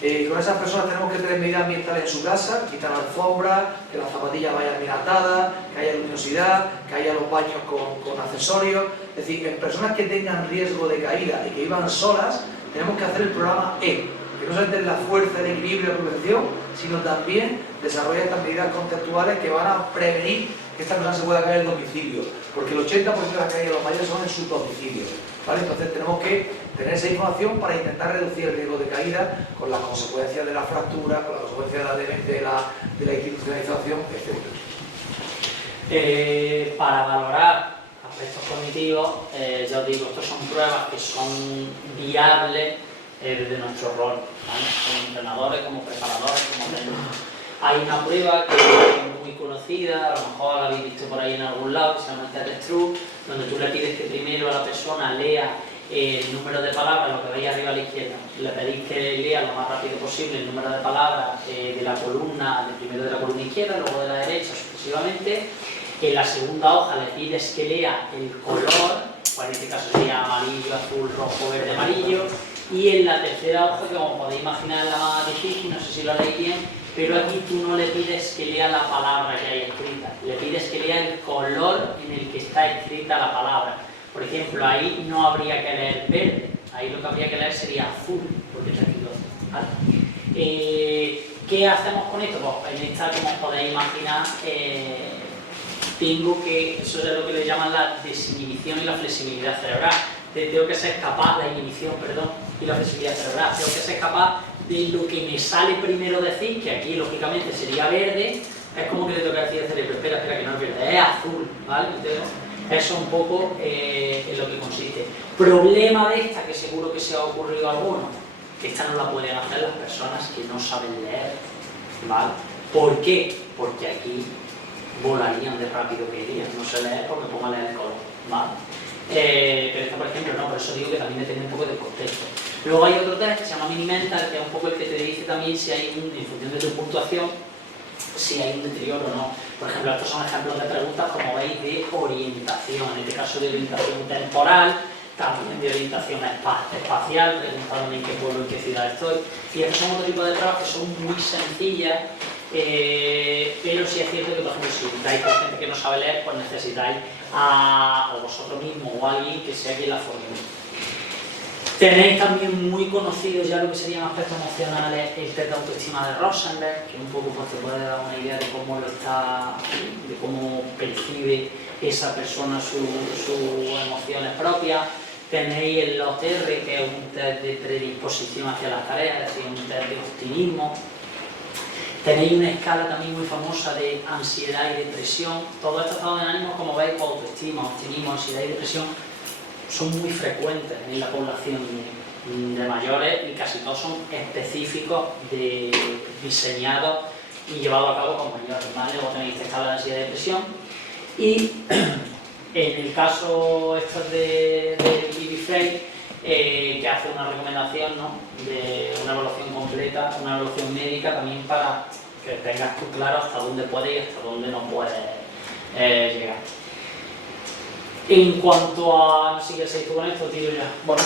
Con esas personas tenemos que tener medidas ambientales en su casa, quitar la alfombra, que las zapatillas vayan bien atadas, que haya luminosidad, que haya los baños con accesorios. Es decir, en personas que tengan riesgo de caída y que vivan solas, tenemos que hacer el programa E, que no solamente es la fuerza, el equilibrio y la prevención, sino también desarrolla estas medidas conceptuales que van a prevenir que esta persona se pueda caer en el domicilio, porque el 80% de las caídas de los mayores son en sus domicilios, ¿vale? Entonces tenemos que tener esa información para intentar reducir el riesgo de caída con las consecuencias de la fractura, con las consecuencias de la institucionalización, etc. Para valorar aspectos cognitivos, ya os digo, estos son pruebas que son viables desde nuestro rol, ¿vale? Como entrenadores, como preparadores, como técnicos. Hay una prueba que es muy conocida, a lo mejor la habéis visto por ahí en algún lado, que se llama Test-True, donde tú le pides que primero a la persona lea el número de palabras, lo que veis arriba a la izquierda. Le pedís que lea lo más rápido posible el número de palabras de la columna, primero de la columna izquierda, luego de la derecha, sucesivamente. En la segunda hoja le pides que lea el color, pues en este caso sería amarillo, azul, rojo, verde, amarillo. Y en la tercera hoja, que como podéis imaginar es la más difícil, no sé si lo leéis bien, pero aquí tú no le pides que lea la palabra que hay escrita, le pides que lea el color en el que está escrita la palabra. Por ejemplo, ahí no habría que leer verde, ahí lo que habría que leer sería azul, porque está escrito azul, ¿vale? ¿Qué hacemos con esto? Pues en esta, como os podéis imaginar, tengo que, eso es lo que le llaman la desinhibición y la flexibilidad cerebral. Tengo que ser capaz, la inhibición, perdón, y la flexibilidad cerebral, tengo que ser capaz de lo que me sale primero decir, que aquí lógicamente sería verde, es como que le toca decir al cerebro, espera, que no es verde, es azul, ¿vale? Entonces, eso un poco es lo que consiste. Problema de esta, que seguro que se ha ocurrido a alguno, que esta no la pueden hacer las personas que no saben leer, ¿vale? ¿Por qué? Porque aquí volarían de rápido que irían, no sé leer porque me pongo a leer el color, ¿vale? Pero esta, por ejemplo, no, por eso digo que también depende un poco del contexto. Luego hay otro test que se llama Minimental, que es un poco el que te dice también si hay en función de tu puntuación, si hay un deterioro o no. Por ejemplo, estos son ejemplos de preguntas, como veis, de orientación, en este caso de orientación temporal, también de orientación espacial, preguntándome en qué pueblo, en qué ciudad estoy. Y estos son otro tipo de pruebas que son muy sencillas, pero sí es cierto que, por ejemplo, si dais por gente que no sabe leer, pues necesitáis a vosotros mismos o a alguien que sea quien la formule. Tenéis también muy conocidos ya lo que serían aspectos emocionales, el test de autoestima de Rosenberg, que un poco pues, te puede dar una idea de cómo de cómo percibe esa persona sus emociones propias. Tenéis el OTR, que es un test de predisposición hacia las tareas, es decir, un test de optimismo. Tenéis una escala también muy famosa de ansiedad y depresión. Todos estos estados de ánimo, como veis, autoestima, optimismo, ansiedad y depresión, son muy frecuentes en la población de mayores y casi todos son específicos, diseñados y llevados a cabo con mayores, ¿vale? Luego tenéis esta escala de ansiedad y depresión. Y en el caso de Libby Frey, que hace una recomendación, ¿no?, de una evaluación completa, una evaluación médica también para que tengas tú claro hasta dónde puedes y hasta dónde no puedes llegar. En cuanto a... no sé qué se hizo con esto, tío, ya. Bueno,